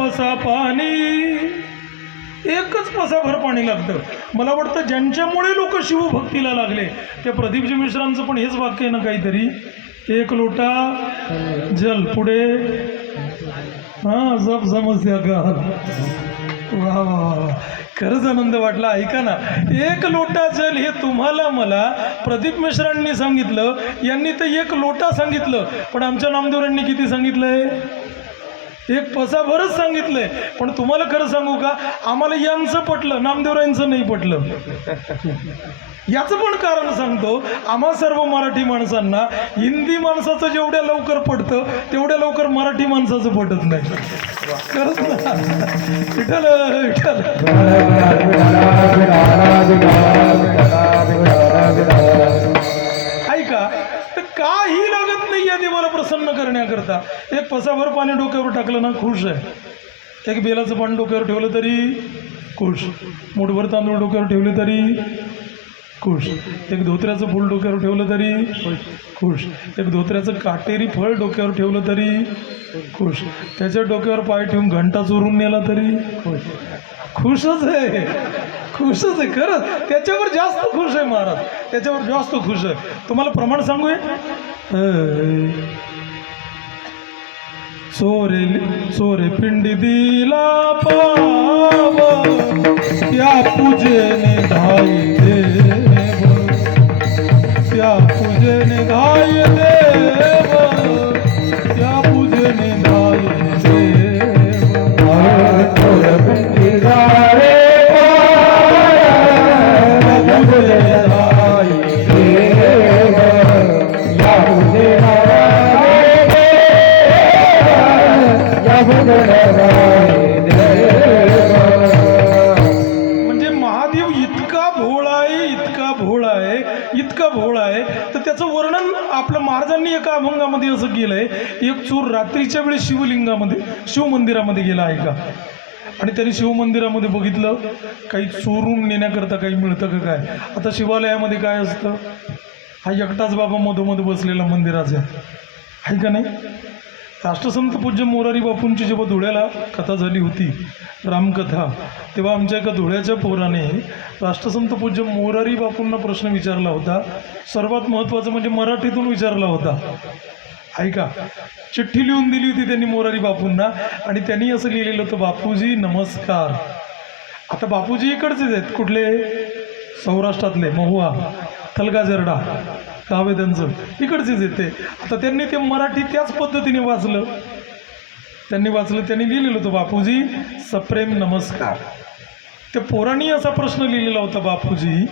पसा पाणी, एकच पसाभर पाणी लागतं. मला वाटतं ज्यांच्यामुळे लोक शिवभक्तीला लागले त्या प्रदीपजी मिश्रांचं पण हेच वाक्य आहे ना काहीतरी, एक लोटा जल पुढे हां सब समस्या का. वा वा, खरंच आनंद वाटला. ऐका ना, एक लोटा जल हे तुम्हाला मला प्रदीप मिश्रांनी सांगितलं, यांनी तर एक लोटा सांगितलं, पण आमच्या नामदेवरांनी किती सांगितलंय? एक पसाभरच सांगितलंय. पण तुम्हाला खरं सांगू का, आम्हाला यांचं पटलं, नामदेवरायांचं नाही पटलं. याचं पण कारण सांगतो, आम्हा सर्व मराठी माणसांना हिंदी माणसाचं जेवढ्या लवकर पडतं तेवढ्या लवकर मराठी माणसाचं पटत नाही. खरंच ना. विठ्ठल विठ्ठल. ऐका, तर काही लागत नाही या देवाला प्रसन्न करण्याकरता. एक पसाभर पाणी डोक्यावर टाकलं ना खुश आहे, एक बेलाचं पाणी डोक्यावर ठेवलं तरी खुश, मुठभर तांदूळ डोक्यावर ठेवले तरी खुश, एक धोत्र्याचं फूल डोक्यावर ठेवलं तरी खुश, एक धोत्र्याचं काटेरी फळ डोक्यावर ठेवलं तरी खुश, त्याच्या डोक्यावर पाय ठेवून घंटा चोरून नेला तरी खुश. खुशच आहे, खुशच आहे. खरंच त्याच्यावर जास्त खुश आहे महाराज, त्याच्यावर जास्त खुश आहे. तुम्हाला प्रमाण सांगू चोरे चोरे पिंडी दिला पाव, त्या पूजेने धाई देव, त्या पूजेने धाई देव, त्या पूजेने धाई देव. चोर पिंडी धारे म्हणजे महादेव इतका भोळा आहे, इतका भोळा आहे, इतका भोळा आहे, तर त्याचं वर्णन आपलं महाराजांनी एका अभंगामध्ये असं केलंय. एक चोर रात्रीच्या वेळी शिवलिंगामध्ये शिवमंदिरामध्ये गेला आहे का, आणि त्यांनी शिवमंदिरामध्ये बघितलं काही चोरून नेण्याकरता काही मिळतं का काय. आता शिवालयामध्ये काय असतं, हा एकटाच बाबा मधोमध बसलेला मंदिराचा आहे का नाही. राष्ट्रसंत पूज्य मोरारी बापूंची जेव्हा धुळ्याला कथा झाली होती, रामकथा, तेव्हा आमच्या एका धुळ्याच्या पोराने राष्ट्रसंत पूज्य मोरारी बापूंना प्रश्न विचारला होता. सर्वात महत्त्वाचं म्हणजे मराठीतून विचारला होता. ऐका, चिठ्ठी लिहून दिली होती त्यांनी मोरारी बापूंना, आणि त्यांनी असं लिहिलेलं होतं, बापूजी नमस्कार. आता बापूजी इकडचेच आहेत, कुठले, सौराष्ट्रातले, महुआ, तलगा जरडा गाव आहे त्यांचं, इकडचेच येते. आता त्यांनी ते मराठी त्याच पद्धतीने वाचलं, त्यांनी लिहिलेलं होतं, बापूजी सप्रेम नमस्कार. त्या पोरांनी असा प्रश्न लिहिलेला होता, बापूजी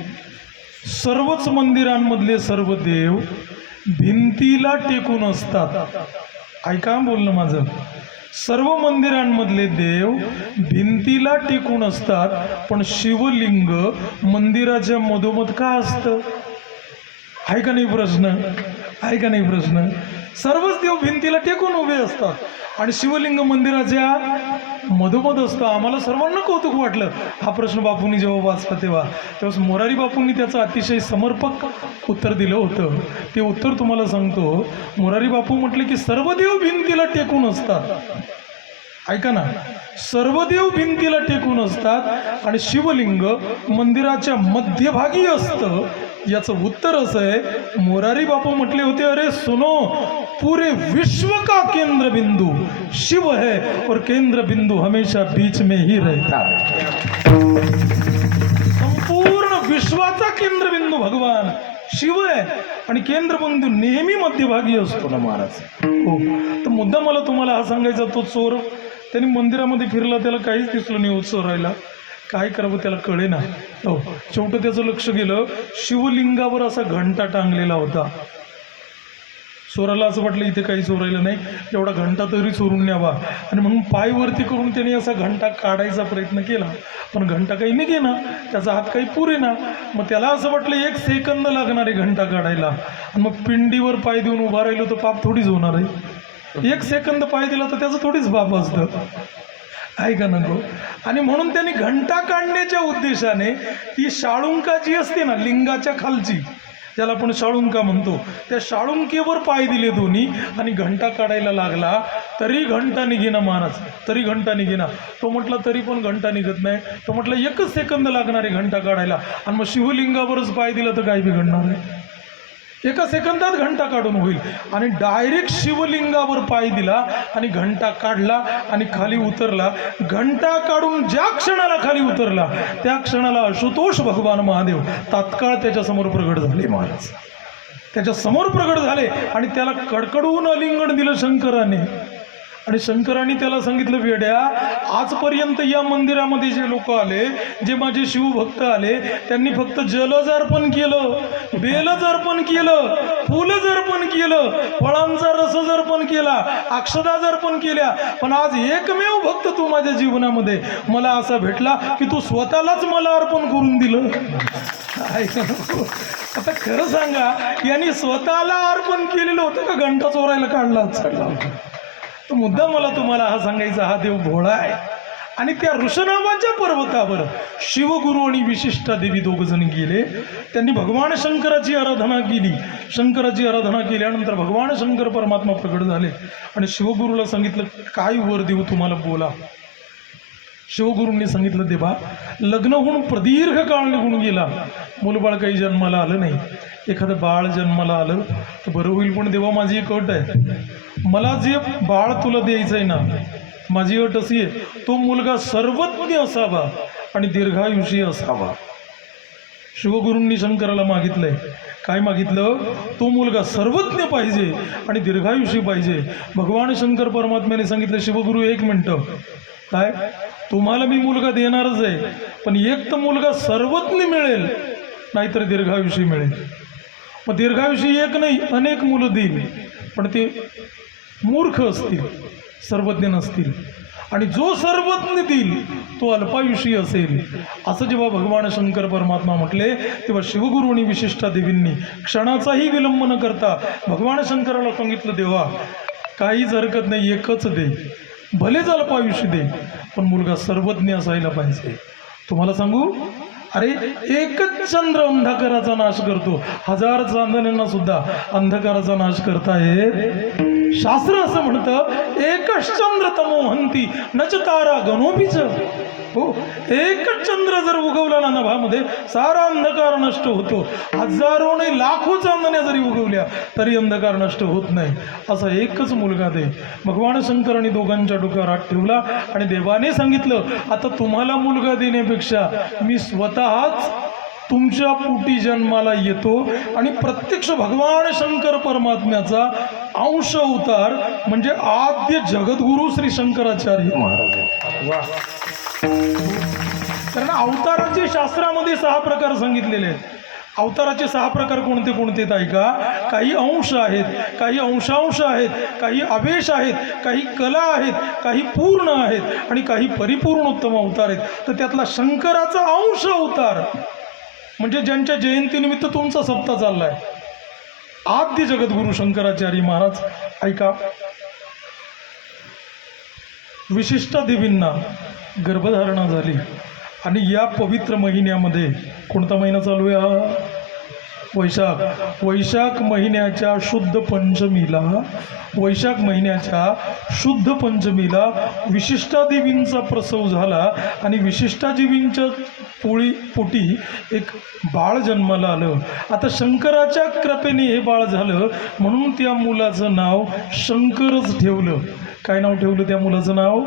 सर्वच मंदिरांमधले सर्व देव भिंतीला टेकून असतात. ऐका बोलणं माझं, सर्व मंदिरांमधले देव भिंतीला टेकून असतात, पण शिवलिंग मंदिराच्या मधोमध का असतं. आहे का नाही प्रश्न, आहे का नाही प्रश्न. सर्वच देव भिंतीला टेकून उभे असतात आणि शिवलिंग मंदिराच्या मधोमध असतं. आम्हाला सर्वांना कौतुक वाटलं हा प्रश्न बापूंनी जेव्हा वाचला तेव्हा मोरारी बापूंनी त्याचं अतिशय समर्पक उत्तर दिलं होतं. ते उत्तर तुम्हाला सांगतो. मोरारी बापू म्हटले की सर्व देव भिंतीला टेकून असतात. ऐका ना, सर्व देव भिंतीला टेकून असतात आणि शिवलिंग मंदिराच्या मध्यभागी असतं. याचं उत्तर असं आहे, मोरारी बापू म्हटले होते, अरे सुनो, पूरे विश्व का केंद्र बिंदु शिव है और केंद्र बिंदु हमेशा बीच में ही रहता है. संपूर्ण विश्वाचा केंद्रबिंदू भगवान शिव आहे आणि केंद्रबिंदू नेहमी मध्यभागी असतो ना महाराज. हो, तर मुद्दा मला तुम्हाला हा सांगायचा, तो चोर त्यांनी मंदिरामध्ये फिरला, त्याला काहीच दिसलं नाही उत्सव राहिला, काय करावं त्याला कळे ना. हो, शेवटं त्याचं लक्ष गेलं, शिवलिंगावर असा घंटा टांगलेला होता. चोराला असं वाटलं इथे काही चोरायला नाही, एवढा घंटा तरी चोरून न्यावा, आणि म्हणून पाय वरती करून त्याने असा घंटा काढायचा प्रयत्न केला, पण घंटा काही निघे ना, त्याचा हात काही पुरे ना. मग त्याला असं वाटलं 1 सेकंद लागणार आहे घंटा काढायला, आणि मग पिंडीवर पाय देऊन उभा राहिलो तर पाप थोडीच होणार आहे. 1 सेकंद पाय दिला तर त्याचं थोडीच पाप असतं, आहे का नको. आणि म्हणून त्यांनी घंटा काढण्याच्या उद्देशाने ती शाळुंका जी असते ना लिंगाच्या खालची, ज्याला आपण शाळुंका म्हणतो, त्या शाळुंकेवर पाय दिले दोन्ही आणि घंटा काढायला लागला. तरी घंटा निघेना महाराज, तरी घंटा निघेना. तो म्हटला तरी पण घंटा निघत नाही. तो म्हटला 1च सेकंद लागणार आहे घंटा काढायला. आणि मग शिवलिंगावरच पाय दिला तर काय बिघडणार आहे? 1 सेकंदात घंटा काढून होईल. आणि डायरेक्ट शिवलिंगावर पाय दिला आणि घंटा काढला आणि खाली उतरला. घंटा काढून ज्या क्षणाला खाली उतरला त्या क्षणाला आशुतोष भगवान महादेव तात्काळ त्याच्यासमोर प्रगट झाले. महाराज त्याच्या समोर प्रगट झाले आणि त्याला कडकडून आलिंगन दिलं शंकराने. आणि शंकराने त्याला सांगितलं, वेड्या, आजपर्यंत या मंदिरामध्ये जे लोक आले, जे माझे शिवभक्त आले, त्यांनी फक्त जलच अर्पण केलं, बेलच अर्पण केलं, फुलच अर्पण केलं, फळांचा रसच अर्पण केला, अक्षदाच अर्पण केल्या. पण आज एकमेव भक्त तू माझ्या जीवनामध्ये मला असा भेटला की तू स्वतःलाच मला अर्पण करून दिलं. आता खरं सांगा, यांनी स्वतःला अर्पण केलेलं होतं का घंटा चोरायला काढला चढला? तो मुद्दा मला तुम्हाला हा सांगायचा, हा देव भोळा आहे. आणि त्या ऋषनामाच्या पर्वतावर शिवगुरु आणि विशिष्टा देवी दोघ जण गेले. त्यांनी भगवान शंकराची आराधना केली. शंकराची आराधना केल्यानंतर भगवान शंकर परमात्मा प्रगट झाले आणि शिवगुरूला सांगितलं, काय वर देऊ तुम्हाला, बोला. शिवगुरूंनी सांगितलं, देवा, लग्न होऊन प्रदीर्घ काळ निघून गेला, मूलबाळ काही जन्माला आलं नाही. एखादं बाळ जन्माला आलं तर बरं होईल, पण देवा माझी एक अट आहे, मला जे बाळ तुला द्यायचं आहे ना, माझी अट अशी आहे, तो मुलगा सर्वज्ञ असावा आणि दीर्घायुषी असावा. शिवगुरूंनी शंकराला मागितलंय, काय मागितलं? तो मुलगा सर्वज्ञ पाहिजे आणि दीर्घायुषी पाहिजे. भगवान शंकर परमात्म्याने सांगितलं, शिवगुरू 1 मिनिट, काय, तुम्हाला मी मुलगा देणारच आहे, पण एक तर मुलगा सर्वज्ञ मिळेल, नाहीतर दीर्घायुषी मिळेल. मग दीर्घायुषी एक नाही, अनेक मुलं देईल, पण ते मूर्ख असतील, सर्वज्ञ नसतील. आणि जो सर्वज्ञ देईल तो अल्पायुषी असेल. असं जेव्हा भगवान शंकर परमात्मा म्हटले, तेव्हा शिवगुरू आणि विशिष्टा देवींनी क्षणाचाही विलंब न करता भगवान शंकराला सांगितलं, देवा, काहीच हरकत नाही, एकच दे, भलेच अल्पायुषी दे, पण मुलगा सर्वज्ञ असायला पाहिजे. तुम्हाला सांगू, अरे एकच चंद्र अंधकाराचा नाश करतो, 1000 चांदण्यांना सुद्धा अंधकाराचा नाश करतायत. शास्त्र असं म्हणतं, एकच चंद्र तमोहंती नच तारा गणोबीच. हो, एकच चंद्र जर उगवला ना नभामध्ये, सारा अंधकार नष्ट होतो. हजारो नाही लाखो चांदण्या जरी उगवल्या तरी अंधकार नष्ट होत नाही. असा एकच मुलगा दे. भगवान शंकरांनी दोघांच्या डोक्यावर हात ठेवला आणि देवाने सांगितलं, आता तुम्हाला मुलगा देण्यापेक्षा मी स्वतःच तुमच्या पोटी जन्माला येतो आणि प्रत्यक्ष भगवान शंकर परमात्म्याचा अंश अवतार म्हणजे आद्य जगद्गुरु श्री शंकराचार्य महाराज. वा. कारण अवताराचे शास्त्रामध्ये 6 प्रकार सांगितलेले आहेत. अवताराचे 6 प्रकार कोणते कोणते आहेत ऐका. काही अंश आहेत, काही अंशांश आहेत, काही आवेश आहेत, काही कला आहेत, काही पूर्ण आहेत आणि काही परिपूर्णोत्तम अवतार आहेत. तर त्यातला शंकराचा अंश अवतार म्हणजे ज्यांच्या जयंतीनिमित्त तुमचा सप्ताह चाललाय, आद्य जगद्गुरु शंकराचार्य महाराज. ऐका, विशिष्टा देवींना गर्भधारणा झाली आणि या पवित्र महिन्यामध्ये, कोणता महिना चालू आहे हा? वैशाख. वैशाख महिन्याच्या शुद्ध पंचमीला, वैशाख महिन्याच्या शुद्ध पंचमीला विशिष्टा देवींचा प्रसव झाला आणि विशिष्टा देवींच्या पोटी एक बाळ जन्माला आलं. आता शंकराच्या कृपेने हे बाळ झालं म्हणून त्या मुलाचं नाव शंकरच ठेवलं. काय नाव ठेवलं त्या मुलाचं नाव?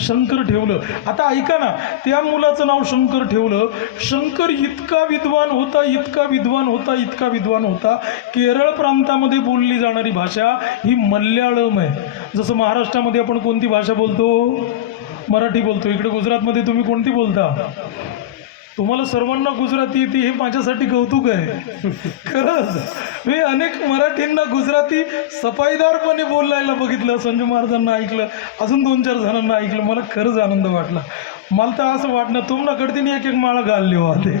शंकर ठेवलं. आता ऐका ना, त्या मुलाचं नाव शंकर ठेवलं. शंकर इतका विद्वान होता, इतका विद्वान होता, इतका विद्वान होता. केरळ प्रांतामध्ये बोलली जाणारी भाषा ही मल्याळम आहे. जसं महाराष्ट्रामध्ये आपण कोणती भाषा बोलतो? मराठी बोलतो. इकडे गुजरातमध्ये तुम्ही कोणती बोलता? तुम्हाला सर्वांना गुजराती येते हे माझ्यासाठी कौतुक आहे. खरंच मी अनेक मराठींना गुजराती सफाईदारपणे बोलायला बघितलं. संजय महाराजांना ऐकलं, अजून 2-4 जणांना ऐकलं. मला खरंच आनंद वाटला. मला तर असं वाटणं तुम्हाला तिने एक माळा घालली होते.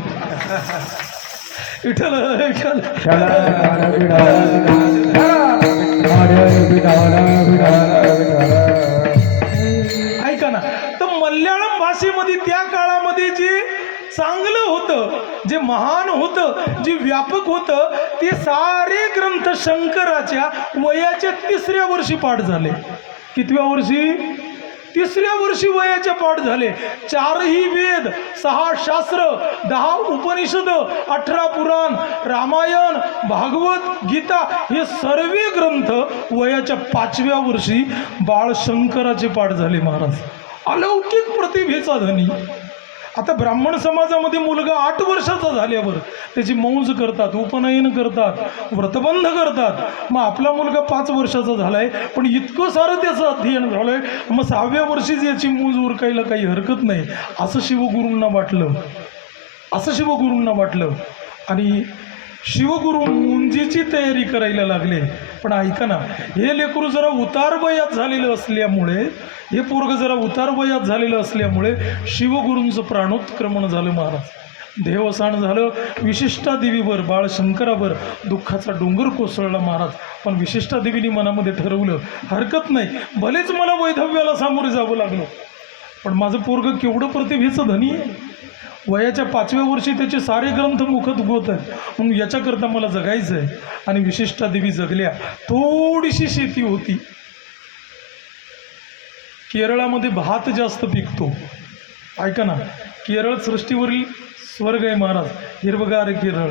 विठ्ठल विठ्ठल. ऐका ना, तर मल्याळम भाषेमध्ये त्या काळामध्ये जी चांगलं होतं, जे महान होतं, जे व्यापक होतं, ते सारे ग्रंथ शंकराच्या वयाच्या 3ऱ्या वर्षी पाठ झाले. कितव्या वर्षी? 3ऱ्या वर्षी वयाच्या पाठ झाले. 4ही वेद, 6 शास्त्र, 10 उपनिषद, 18 पुराण, रामायण, भागवत, गीता हे सर्व ग्रंथ वयाच्या 5व्या वर्षी बाळ शंकराचे पाठ झाले. महाराज अलौकिक प्रतिभेचा धनी. आता ब्राह्मण समाजामध्ये मुलगा 8 वर्षाचा झाल्यावर त्याची मौज करतात, उपनयन करतात, व्रतबंध करतात. मग आपला मुलगा 5 वर्षाचा झालाय, पण इतकं सारं त्याचं अध्ययन झालंय, मग 6व्या वर्षीच याची मूज उरकायला काही हरकत नाही, असं शिवगुरूंना वाटलं. आणि शिवगुरू मुंजीची तयारी करायला लागले. पण ऐका ना, हे लेकरू जरा उतार वयात झालेलं असल्यामुळे, हे पोरग जरा उतार वयात झालेलं असल्यामुळे शिवगुरूंचं प्राणोत्क्रमण झालं. महाराज देवसाण झालं. विशिष्टा देवीवर, बाळ शंकरावर दुःखाचा डोंगर कोसळला. महाराज पण विशिष्टा देवीने मनामध्ये ठरवलं, हरकत नाही, भलेच मला वैधव्याला सामोरे जावं लागलं, पण माझं पोरग केवढं प्रतिभेचं धनी आहे. वयाच्या 5व्या वर्षी त्याचे सारे ग्रंथ मुखत होत आहेत, म्हणून याच्याकरता मला जगायचं आहे. आणि विशिष्टा देवी जगल्या. थोडीशी शेती होती. केरळामध्ये भात जास्त पिकतो. ऐका ना, केरळ सृष्टीवरील स्वर्ग आहे महाराज. हिरवगार केरळ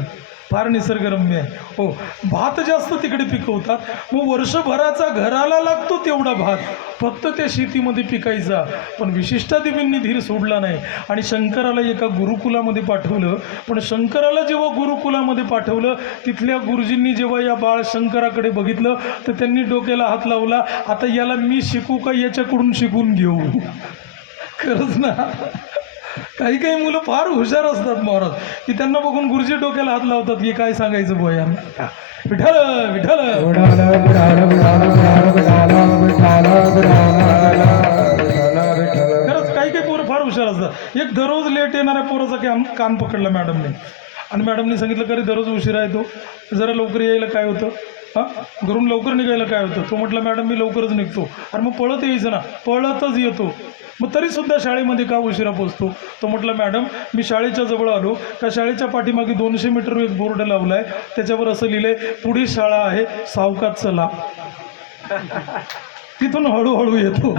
फार निसर्गरम्य आहे. हो, भात जास्त तिकडे पिकवतात. मग वर्षभराचा घराला लागतो तेवढा भात फक्त त्या शेतीमध्ये पिकायचा. पण विशिष्टा देवींनी धीर सोडला नाही आणि शंकराला एका गुरुकुलामध्ये पाठवलं. पण शंकराला जेव्हा गुरुकुलामध्ये पाठवलं, तिथल्या गुरुजींनी जेव्हा या बाळ शंकराकडे बघितलं तर त्यांनी डोक्याला हात लावला, आता याला मी शिकू का याच्याकडून शिकून घेऊ? खरंच ना, काही काही मुलं फार हुशार असतात महाराज, की त्यांना बघून गुरुजी डोक्याला हात लावतात की काय सांगायचं बोया. विठ्ठल विठ्ठल. खरंच काही काही पोरं फार हुशार असतात. एक दररोज लेट येणाऱ्या पोराचा कान पकडला मॅडमने, आणि मॅडमने सांगितलं, का रे दररोज उशिरा येतो, जरा लवकर यायला काय होतं? घरून लवकर निघायला काय होतं? तो म्हटलं, मॅडम मी लवकरच निघतो. अरे मग पळत यायचं ना. पळतच येतो. मग तरीसुद्धा शाळेमध्ये का उशिरा पोचतो? तो म्हटलं, मॅडम मी शाळेच्या जवळ आलो का शाळेच्या पाठीमागे 200 मीटर एक बोर्ड लावला आहे, त्याच्यावर असं लिहिलंय, पुढे शाळा आहे, सावकाश चला. तिथून हळूहळू येतो.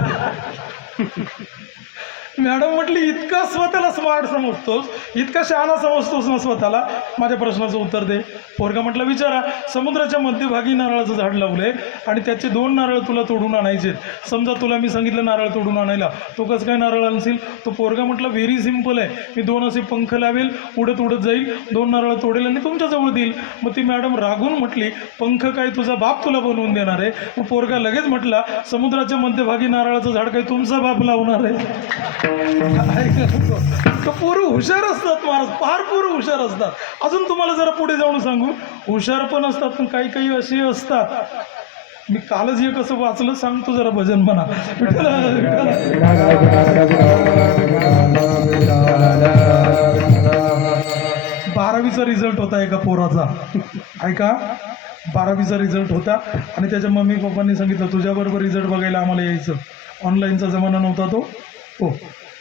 मॅडम म्हटली, इतका स्वतःला स्मार्ट समजतोस, इतका शहाणा समजतोस ना स्वतःला, माझ्या प्रश्नाचं उत्तर दे. पोरगा म्हटलं, विचारा. समुद्राच्या मध्यभागी नारळाचं झाड लावलंय आणि त्याचे 2 नारळ तुला तोडून आणायचे. समजा तुला मी सांगितलं नारळ तोडून आणायला, तो कसं काय नारळ आणशील? तो पोरगा म्हटलं, व्हेरी सिम्पल आहे, मी 2 असे पंख लावेल, उडत उडत जाईल, 2 नारळ तोडेल आणि तुमच्याजवळ देईल. मग ती मॅडम रागून म्हटली, पंख काय तुझा बाप तुला बनवून देणार आहे? मग पोरगा लगेच म्हटला, समुद्राच्या मध्यभागी नारळाचं झाड काय तुमचा बाप लावणार आहे? पोरं हुशार असतात महाराज, फार पोरं हुशार असतात. अजून तुम्हाला जरा पुढे जाऊन सांगू, हुशार पण असतात, पण काही काही असे असतात. मी कालच एक असं वाचलं, सांगतो जरा भजन म्हणा. 12वीचा रिझल्ट होता एका पोराचा. ऐका, 12वीचा रिझल्ट होता आणि त्याच्या मम्मी पप्पांनी सांगितलं, तुझ्याबरोबर रिझल्ट बघायला आम्हाला यायचं. ऑनलाईनचा जमाना नव्हता तो. हो,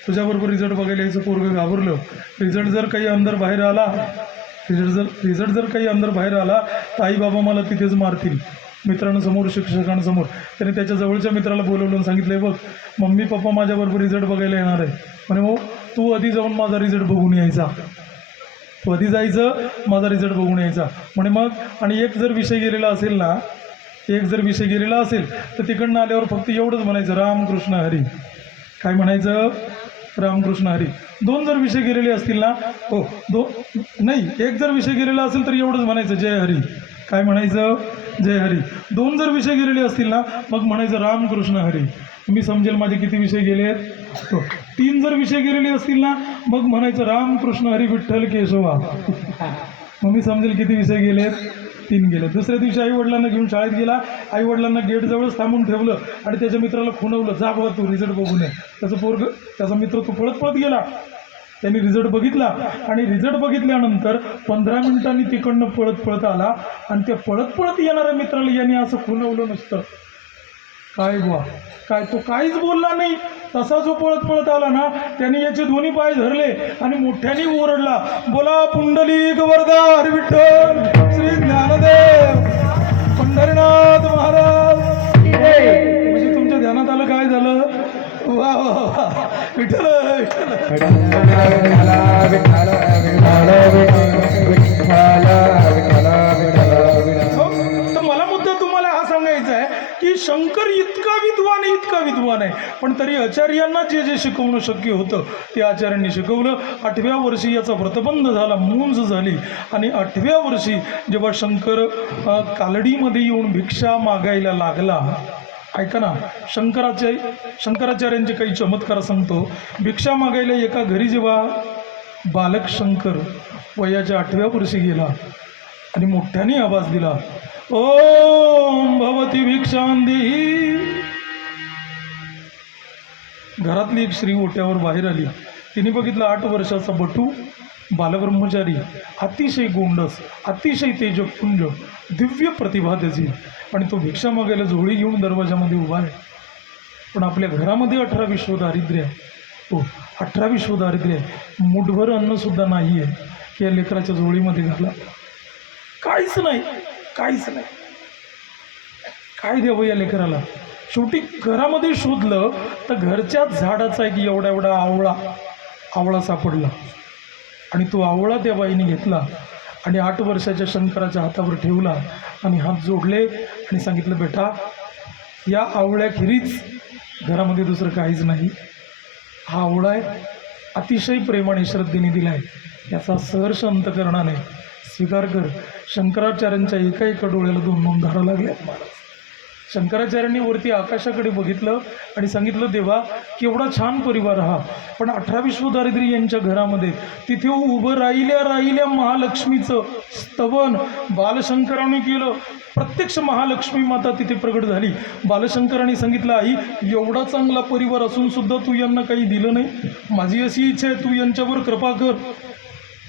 तुझ्याबरोबर रिझल्ट बघायला यायचं. पोरगं घाबरलं. रिझल्ट जर काही अंदर बाहेर आला तर आई बाबा मला तिथेच मारतील. मित्रांसमोर, शिक्षकांसमोर. त्याने त्याच्या जवळच्या मित्राला बोलवलं आणि सांगितलं, बघ मम्मी पप्पा माझ्याबरोबर रिझल्ट बघायला येणार आहे. म्हणे, हो तू आधी जाऊन माझा रिझल्ट बघून यायचा. तू आधी जायचं, माझा रिझल्ट बघून यायचा. म्हणे मग, आणि एक जर विषय गेलेला असेल तर तिकडनं आल्यावर फक्त एवढंच म्हणायचं, रामकृष्ण हरी. काय म्हणायचं? रामकृष्ण हरी. 2 जर विषय गेलेले असतील ना, हो नाही, 1 जर विषय गेलेला असेल तर एवढंच म्हणायचं, जय हरी. काय म्हणायचं? जय हरी. 2 जर विषय गेलेले असतील ना, मग म्हणायचं रामकृष्ण हरी. मी समजेल माझे किती विषय गेलेत. हो. 3 जर विषय गेलेले असतील ना, मग म्हणायचं रामकृष्ण हरी विठ्ठल केशवा. मग मी समजेल किती विषय गेलेत. 3 गेले. दुसऱ्या दिवशी आईवडिलांना घेऊन शाळेत गेला. आईवडिलांना गेटजवळच थांबून ठेवलं आणि त्याच्या मित्राला खुणवलं, जा बाबा तू रिझल्ट बघून ये. त्याचा मित्र तो पळत पळत गेला. त्यांनी रिझल्ट बघितला आणि रिझल्ट बघितल्यानंतर 15 मिनिटांनी तिकडनं पळत पळत आला आणि त्या पळत पळत येणाऱ्या मित्राला यांनी असं खुणवलं नसतं. काय बुवा, काय तो काहीच बोलला नाही. तसा जो पळत पळत आला ना, त्याने याचे दोन्ही पाय धरले आणि मोठ्याने ओरडला, बोला पुंडलिक वरदा हरी विठ्ठल श्री ज्ञानदेव पंढरीनाथ महाराज. म्हणजे तुमच्या ध्यानात आलं काय झालं? वा वा वा, विठ्ठल तर मला मुद्दा तुम्हाला हा सांगायचा आहे की शंकर इतका विद्वान आहे, पण तरी आचार्यांना जे जे शिकवणं शक्य होतं ते आचार्यांनी शिकवलं. 8व्या वर्षी याचा व्रतबंध झाला, मुंज झाली आणि 8व्या वर्षी जेव्हा शंकर कालडीमध्ये येऊन भिक्षा मागायला लागला. ऐका ना, शंकराचार्यांचे काही चमत्कार सांगतो. भिक्षा मागायला एका घरी जेव्हा बालक शंकर वयाच्या 8व्या वर्षी गेला आणि मोठ्याने आवाज दिला, ओम भवती भिक्षांदेही. घरातली एक स्त्री ओट्यावर बाहेर आली. तिने बघितलं 8 वर्षाचा बटू बालब्रह्मचारी, अतिशय गोंडस, अतिशय तेजपुंज, दिव्य प्रतिभा त्याची, आणि तो भिक्षा मागायला झोळी घेऊन दरवाजामध्ये उभा आहे. पण आपल्या घरामध्ये 18 विश्व दारिद्र्य आहे. हो, 18 विश्व दारिद्र्य आहे. मुठभर अन्नसुद्धा नाही आहे की या लेकराच्या झोळीमध्ये घाला. काहीच नाही. काय द्यावं या लेकराला? शेवटी घरामध्ये शोधलं तर घरच्याच झाडाचा एक एवढा आवळा सापडला आणि तो आवळा त्या बाईने घेतला आणि 8 वर्षाच्या शंकराच्या हातावर ठेवला आणि हात जोडले आणि सांगितलं, बेटा, या आवळ्याखेरीज घरामध्ये दुसरं काहीच नाही. हा आवळा आहे, अतिशय प्रेमाने श्रद्धेने दिला आहे, याचा सहर्ष अंतकरणाने स्वीकार कर. शंकराचार्यांच्या एका डोळ्याला 2 धारा लागल्या. शंकराचार्यांनी वरती आकाशाकडे बघितलं आणि सांगितलं, देवा, केवढा छान परिवार हा, पण 18 विश्व दारिद्र्य यांच्या घरामध्ये. तिथे उभं राहिल्या महालक्ष्मीचं स्तवन बालशंकराने केलं. प्रत्यक्ष महालक्ष्मी माता तिथे प्रगट झाली. बालशंकराने सांगितलं, आई, एवढा चांगला परिवार असून सुद्धा तू यांना काही दिलं नाही. माझी अशी इच्छा आहे, तू यांच्यावर कृपा कर,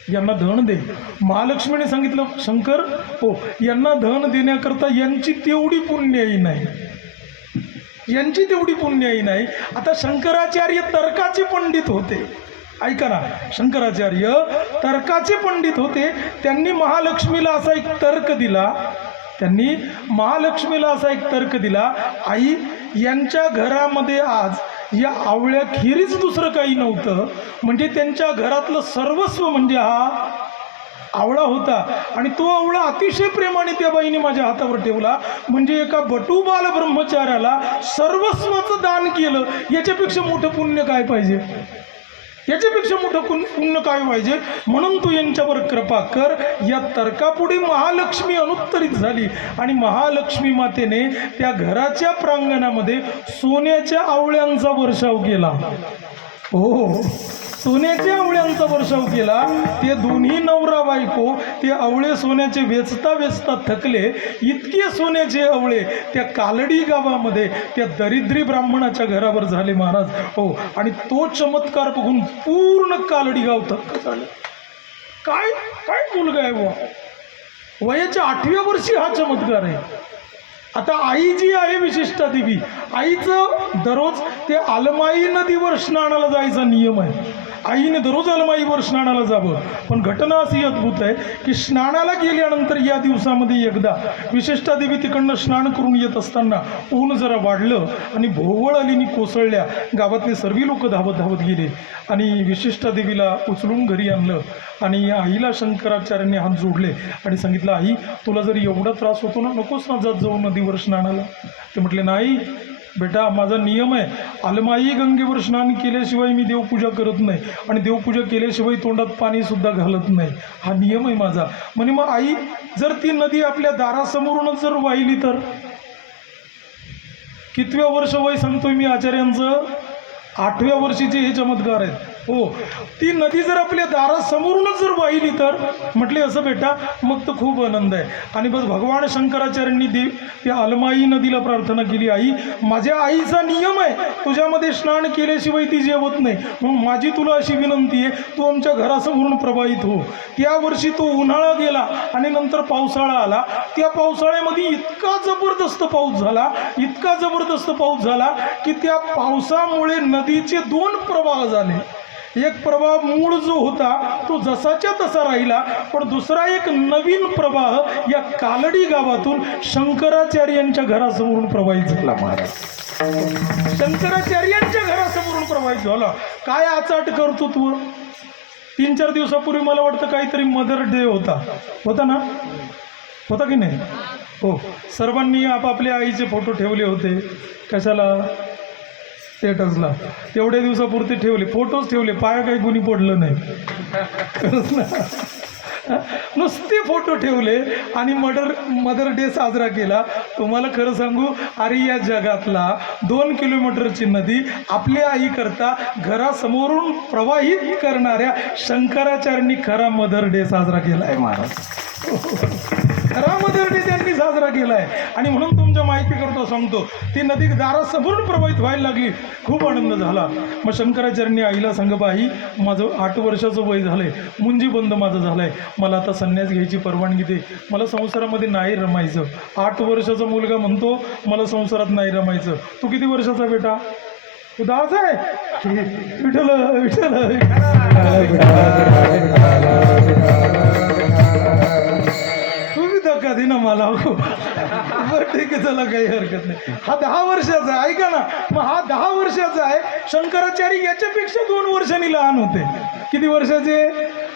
यांना धन दे. महालक्ष्मीने सांगितलं, शंकर, हो, यांना धन देण्याकरता यांची तेवढी पुण्याई नाही. आता शंकराचार्य तर्काचे पंडित होते. ऐका ना, शंकराचार्य तर्काचे पंडित होते. त्यांनी महालक्ष्मीला असा एक तर्क दिला, आई, यांच्या घरामध्ये आज या आवळ्याखेरीज दुसरं काही नव्हतं, म्हणजे त्यांच्या घरातलं सर्वस्व म्हणजे हा आवळा होता. आणि तो आवळा अतिशय प्रेमाने त्या बाईने माझ्या हातावर ठेवला. म्हणजे एका बटू बाल ब्रह्मचार्याला सर्वस्वाचं दान केलं. याच्यापेक्षा मोठं पुण्य काय पाहिजे? म्हणून तू यांच्यावर कृपा कर. या तर्कापुढे महालक्ष्मी अनुत्तरित झाली आणि महालक्ष्मी मातेने त्या घराच्या प्रांगणामध्ये सोन्याच्या आवळ्यांचा वर्षाव केला. हो, सोन्याच्या आवळ्यांचा वर्षाव केला. ते दोन्ही नवरा बायको ते आवळे सोन्याचे वेचता थकले. इतके सोन्याचे आवळे त्या कालडी गावामध्ये त्या दरिद्री ब्राह्मणाच्या घरावर झाले महाराज. हो, आणि तो चमत्कार बघून पूर्ण कालडी गाव थक्क झालं. काय मुलगा आहे बुवा, वयाच्या 8व्या वर्षी हा चमत्कार आहे. आता आई जी आहे विशिष्टा देवी, आईचं दररोज ते अलमाई नदीवर स्नानाला जायचा नियम आहे. आईने दररोज अलमाईवर स्नानाला जावं. पण घटना अशी अद्भुत आहे की स्नानाला गेल्यानंतर या दिवसामध्ये एकदा विशिष्टा देवी तिकडनं स्नान करून येत असताना ऊन जरा वाढलं आणि भोवळ अलीनी कोसळल्या. गावातले सर्व लोक धावत गेले आणि विशिष्टा देवीला उचलून घरी आणलं आणि आईला शंकराचार्यांनी हात जोडले आणि सांगितलं, आई, तुला जर एवढा त्रास होतो ना, नकोस ना जात जाऊ नदीवर स्नानाला. ते म्हटले, नाही बेटा, माझा नियम आहे, अलमाई गंगेवर स्नान केल्याशिवाय मी देवपूजा करत नाही आणि देवपूजा केल्याशिवाय तोंडात पाणी सुद्धा घालत नाही. हा नियम आहे माझा. म्हणे, मग आई, जर ती नदी आपल्या दारासमोरूनच जर वाहिली तर? कितव्या वर्ष वय सांगतोय मी आचार्यांचं? 8व्या वर्षीचे हे चमत्कार आहेत. हो, ती नदी जर आपल्या दारासमोरूनच जर वाहिली तर म्हटले असं बेटा मग तर खूप आनंद आहे. आणि बस भगवान शंकराचार्यांनी त्या अलमाई नदीला प्रार्थना केली, आई माझ्या आईचा नियम आहे तुझ्यामध्ये स्नान केल्याशिवाय ती जेवत नाही, म्हणून माझी तुला अशी विनंती आहे तू आमच्या घरासमोरून प्रवाहित हो. त्या वर्षी तो उन्हाळा गेला आणि नंतर पावसाळा आला. त्या पावसाळ्यामध्ये इतका जबरदस्त पाऊस झाला, इतका जबरदस्त पाऊस झाला की त्या पावसामुळे नदीचे 2 प्रवाह झाले. एक प्रवाह मूळ जो होता तो जसाच्या तसा राहिला, पण दुसरा एक नवीन प्रवाह या कालडी गावातून शंकराचार्यांच्या घरासमोरून प्रवाहित झाला. महाराज शंकराचार्यांच्या घरासमोरून प्रवाहित झाला. काय आचाट करतो तू? 3-4 दिवसापूर्वी मला वाटतं काहीतरी मदर डे होता ना, होता की नाही? हो, सर्वांनी आपापल्या आईचे फोटो ठेवले होते. कशाला? स्टेटसला. तेवढ्या दिवसापुरते ठेवले, फोटोच ठेवले, पाया काही गुणी पडलं नाही. नुसते फोटो ठेवले आणि मदर डे साजरा केला. तुम्हाला खरं सांगू, अरे या जगातला 2 किलोमीटरची नदी आपल्या आई करता घरासमोरून प्रवाहित करणाऱ्या शंकराचार्यांनी खरा मदर डे साजरा केला आहे. महाराज खरा मदर डे त्यांनी साजरा केला आहे. आणि म्हणून तुमच्या माहिती करतो सांगतो, ती नदी दारासमोरून प्रवाहित व्हायला लागली. खूप आनंद झाला. मग शंकराचार्यांनी आईला सांग, आई माझं 8 वर्षाचं वय झालंय, मुंजी बंद माझं झालंय, मला आता संन्यास घ्यायची परवानगी दे, मला संसारामध्ये नाही रमायचं. 8 वर्षाचा मुलगा म्हणतो मला संसारात नाही रमायचं. तू किती वर्षाचा बेटा? तू 10च आहे. विठ्ठल विठ्ठल तुम्ही धक्का दे ना मला. बरं ठीक आहे, चला काही हरकत नाही. हा 10 वर्षाचा आहे, ऐका ना. मग हा 10 वर्षाचा आहे. शंकराचार्य याच्यापेक्षा 2 वर्षांनी लहान होते. किती वर्षाचे?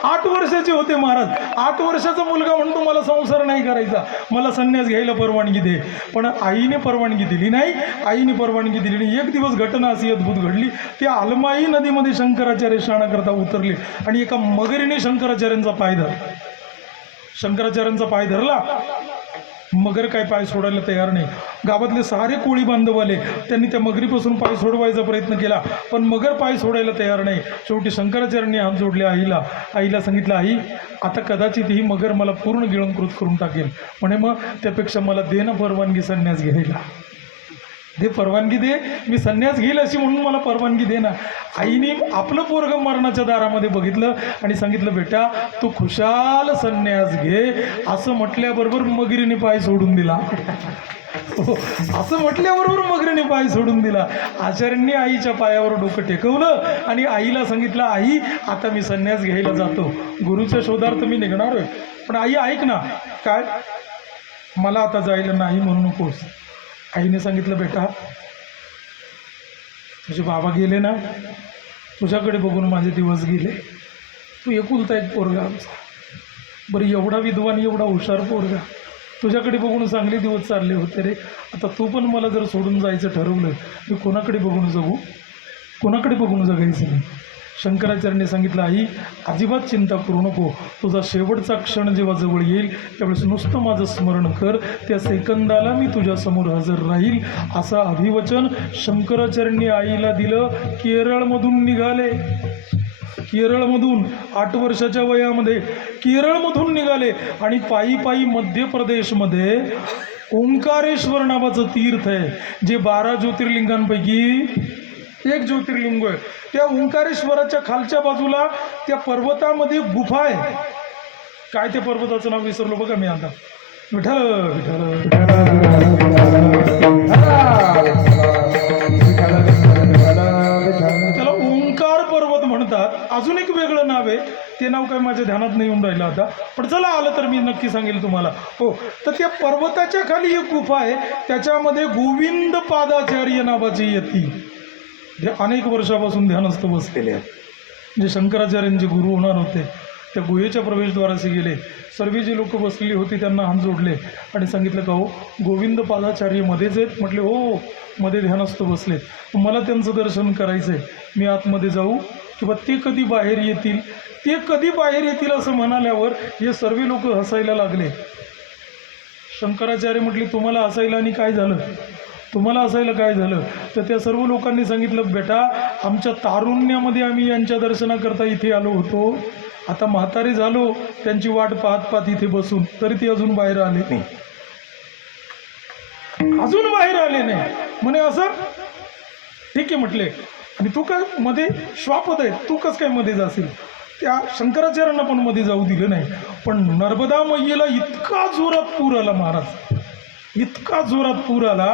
8 वर्षाचे होते. महाराज 8 वर्षाचा मुलगा म्हणतो मला संसार नाही करायचा, मला संन्यास घ्यायला परवानगी दे. पण आईने परवानगी दिली नाही. आईने परवानगी दिली नाही. एक दिवस घटना अशी अद्भुत घडली. त्या अलमाई नदीमध्ये शंकराचार्य स्नानाकरता उतरले आणि एका मगरीने शंकराचार्यांचा पाय धरला. शंकराचार्यांचा पाय धरला. मगर काय पाय सोडायला तयार नाही. गावातले सारे कोळी बांधव आले, त्यांनी त्या मगरीपासून पाय सोडवायचा प्रयत्न केला, पण मगर पाय सोडायला तयार नाही. शेवटी शंकराचार्यांनी हात जोडले आईला सांगितलं, आई आता कदाचित ही मगर मला पूर्ण गिळंकृत करून टाकेल, म्हणे मग त्यापेक्षा मला दे ना परवानगी संन्यास घ्यायला. दे परवानगी दे, मी संन्यास घेईल अशी म्हणून मला परवानगी दे ना. आईने आपलं पोरग मरणाच्या दारामध्ये बघितलं आणि सांगितलं, बेटा तू खुशाल संन्यास घे. असं म्हटल्याबरोबर मगरीने पाय सोडून दिला. असं म्हटल्याबरोबर मगरीने पाय सोडून दिला. आचार्यांनी आईच्या पायावर डोकं टेकवलं आणि आईला सांगितलं, आई आता मी संन्यास घ्यायला जातो, गुरुच्या शोधार्थ मी निघणार आहे. पण आई ऐक ना. काय? मला आता जायला नाही म्हणू नकोस. आईने सांगितलं, बेटा तुझे बाबा गेले ना, तुझ्याकडे बघून माझे दिवस गेले. तू एकुलता एक पोरगा आमचा. बरं एवढा विद्वान, एवढा हुशार पोरगा, तुझ्याकडे बघून चांगले दिवस चालले होते रे. आता तू पण मला जर सोडून जायचं ठरवलं, मी कोणाकडे बघून जगू? कोणाकडे बघून जगायचं नाही. शंकराचार्यांनी सांगितलं, आई अजिबात चिंता करू नको. तुझा शेवटचा क्षण जेव्हा जवळ येईल त्यावेळेस नुसतं माझं स्मरण कर, त्या सेकंदाला मी तुझ्यासमोर हजर राहील. असं अभिवचन शंकराचार्यांनी आईला दिलं. केरळमधून निघाले. केरळमधून 8 वर्षाच्या वयामध्ये केरळमधून निघाले आणि पायी पायी मध्य प्रदेशमध्ये ओंकारेश्वर नावाचं तीर्थ आहे, जे 12 ज्योतिर्लिंगांपैकी एक ज्योतिर्लिंग आहे. त्या ओंकारेश्वराच्या खालच्या बाजूला त्या पर्वतामध्ये गुफा आहे. काय ते पर्वताचं नाव विसरलो बघा मी आता. विठ्ठल विठ्ठल त्याला ओंकार पर्वत म्हणतात. अजून एक वेगळं नाव आहे, ते नाव काय माझ्या ध्यानात नाही येऊन राहिलं आता, पण चला आलं तर मी नक्की सांगेल तुम्हाला. हो, तर त्या पर्वताच्या खाली एक गुफा आहे, त्याच्यामध्ये गोविंद पादाचार्य नावाची यती जे अनेक वर्षापासून ध्यानस्थ बसलेले आहेत, जे शंकराचार्यांचे गुरु होणार होते. त्या गुहेच्या प्रवेशद्वाराशी गेले. सर्व जे लोक बसलेली होती त्यांना हात जोडले आणि सांगितलं, का हो गोविंद पादाचार्य मध्येच आहेत? म्हटले हो, मध्ये ध्यानस्थ बसले. मला त्यांचं दर्शन करायचं आहे, मी आतमध्ये जाऊ किंवा ते कधी बाहेर येतील? ते कधी बाहेर येतील असं म्हणाल्यावर हे सर्व लोक हसायला लागले. शंकराचार्य म्हटले, तुम्हाला हसायला आणि काय झालं? तुम्हाला असायला काय झालं? तर त्या सर्व लोकांनी सांगितलं, बेटा आमच्या तारुण्यामध्ये आम्ही यांच्या दर्शनाकरता इथे आलो होतो, आता म्हातारे झालो त्यांची वाट पाहत पाहत इथे बसून, तरी ते अजून बाहेर आले नाही, अजून बाहेर आले नाही. म्हणे असं ठीक आहे म्हटले, आणि तू काय मध्ये श्वापद आहे, तू कसं काय मध्ये जाशील? त्या शंकराचार्यांना पण मध्ये जाऊ दिलं नाही. पण नर्मदा मैयेला इतका जोरात पूर आला महाराज, इतका जोरात पूर आला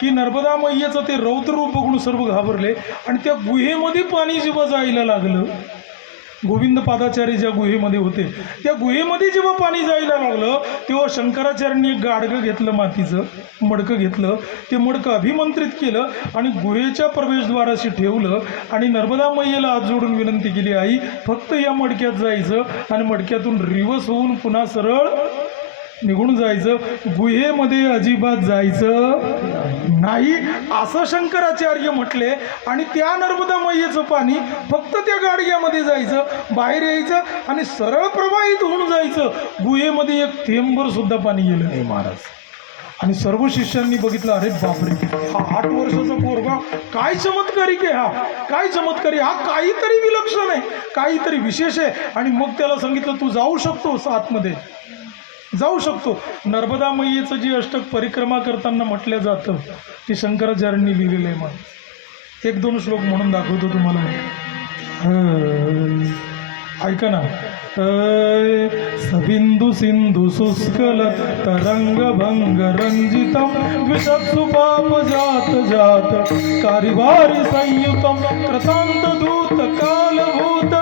की नर्मदा मैयेचं ते रौद्र रूप बघून सर्व घाबरले. आणि त्या गुहेमध्ये पाणी जेव्हा जायला लागलं, गोविंद पादाचार्य ज्या गुहेमध्ये होते त्या गुहेमध्ये जेव्हा पाणी जायला लागलं, तेव्हा शंकराचार्यांनी एक गाडगं घेतलं, मातीचं मडकं घेतलं, ते मडकं अभिमंत्रित केलं आणि गुहेच्या प्रवेशद्वाराशी ठेवलं आणि नर्मदा मैयेला हात जोडून विनंती केली, आई फक्त या मडक्यात जायचं आणि मडक्यातून रिवर्स होऊन पुन्हा सरळ निघून जायचं, गुहेमध्ये अजिबात जायचं नाही, असं शंकराचार्य म्हटले. आणि त्या नर्मदा मैयेचं पाणी फक्त त्या गाडग्यामध्ये जायचं, बाहेर यायचं आणि सरळ प्रवाहित होऊन जायचं, गुहेमध्ये एक थेंबर सुद्धा पाणी गेलं नाही महाराज. आणि सर्व शिष्यांनी बघितलं, अरे बापरे, हा 8 वर्षाचा पोरगा काय चमत्कारिक आहे, हा काय चमत्कारी, हा काहीतरी विलक्षण आहे, काहीतरी विशेष आहे. आणि मग त्याला सांगितलं, तू जाऊ शकतोस आतमध्ये, जाऊ शकतो. नर्मदा मैयेचं जी अष्टक परिक्रमा करताना म्हटलं जातं ते शंकराचार्यांनी लिहिलेलं आहे. मग 1-2 श्लोक म्हणून दाखवतो तुम्हाला, ऐका ना. सबिंदु सिंधु शुष्कल तरंग भंग रंजितम विशत्सु पाप जात जात कारिवारी संयुतम कृतांत दूत कालभूत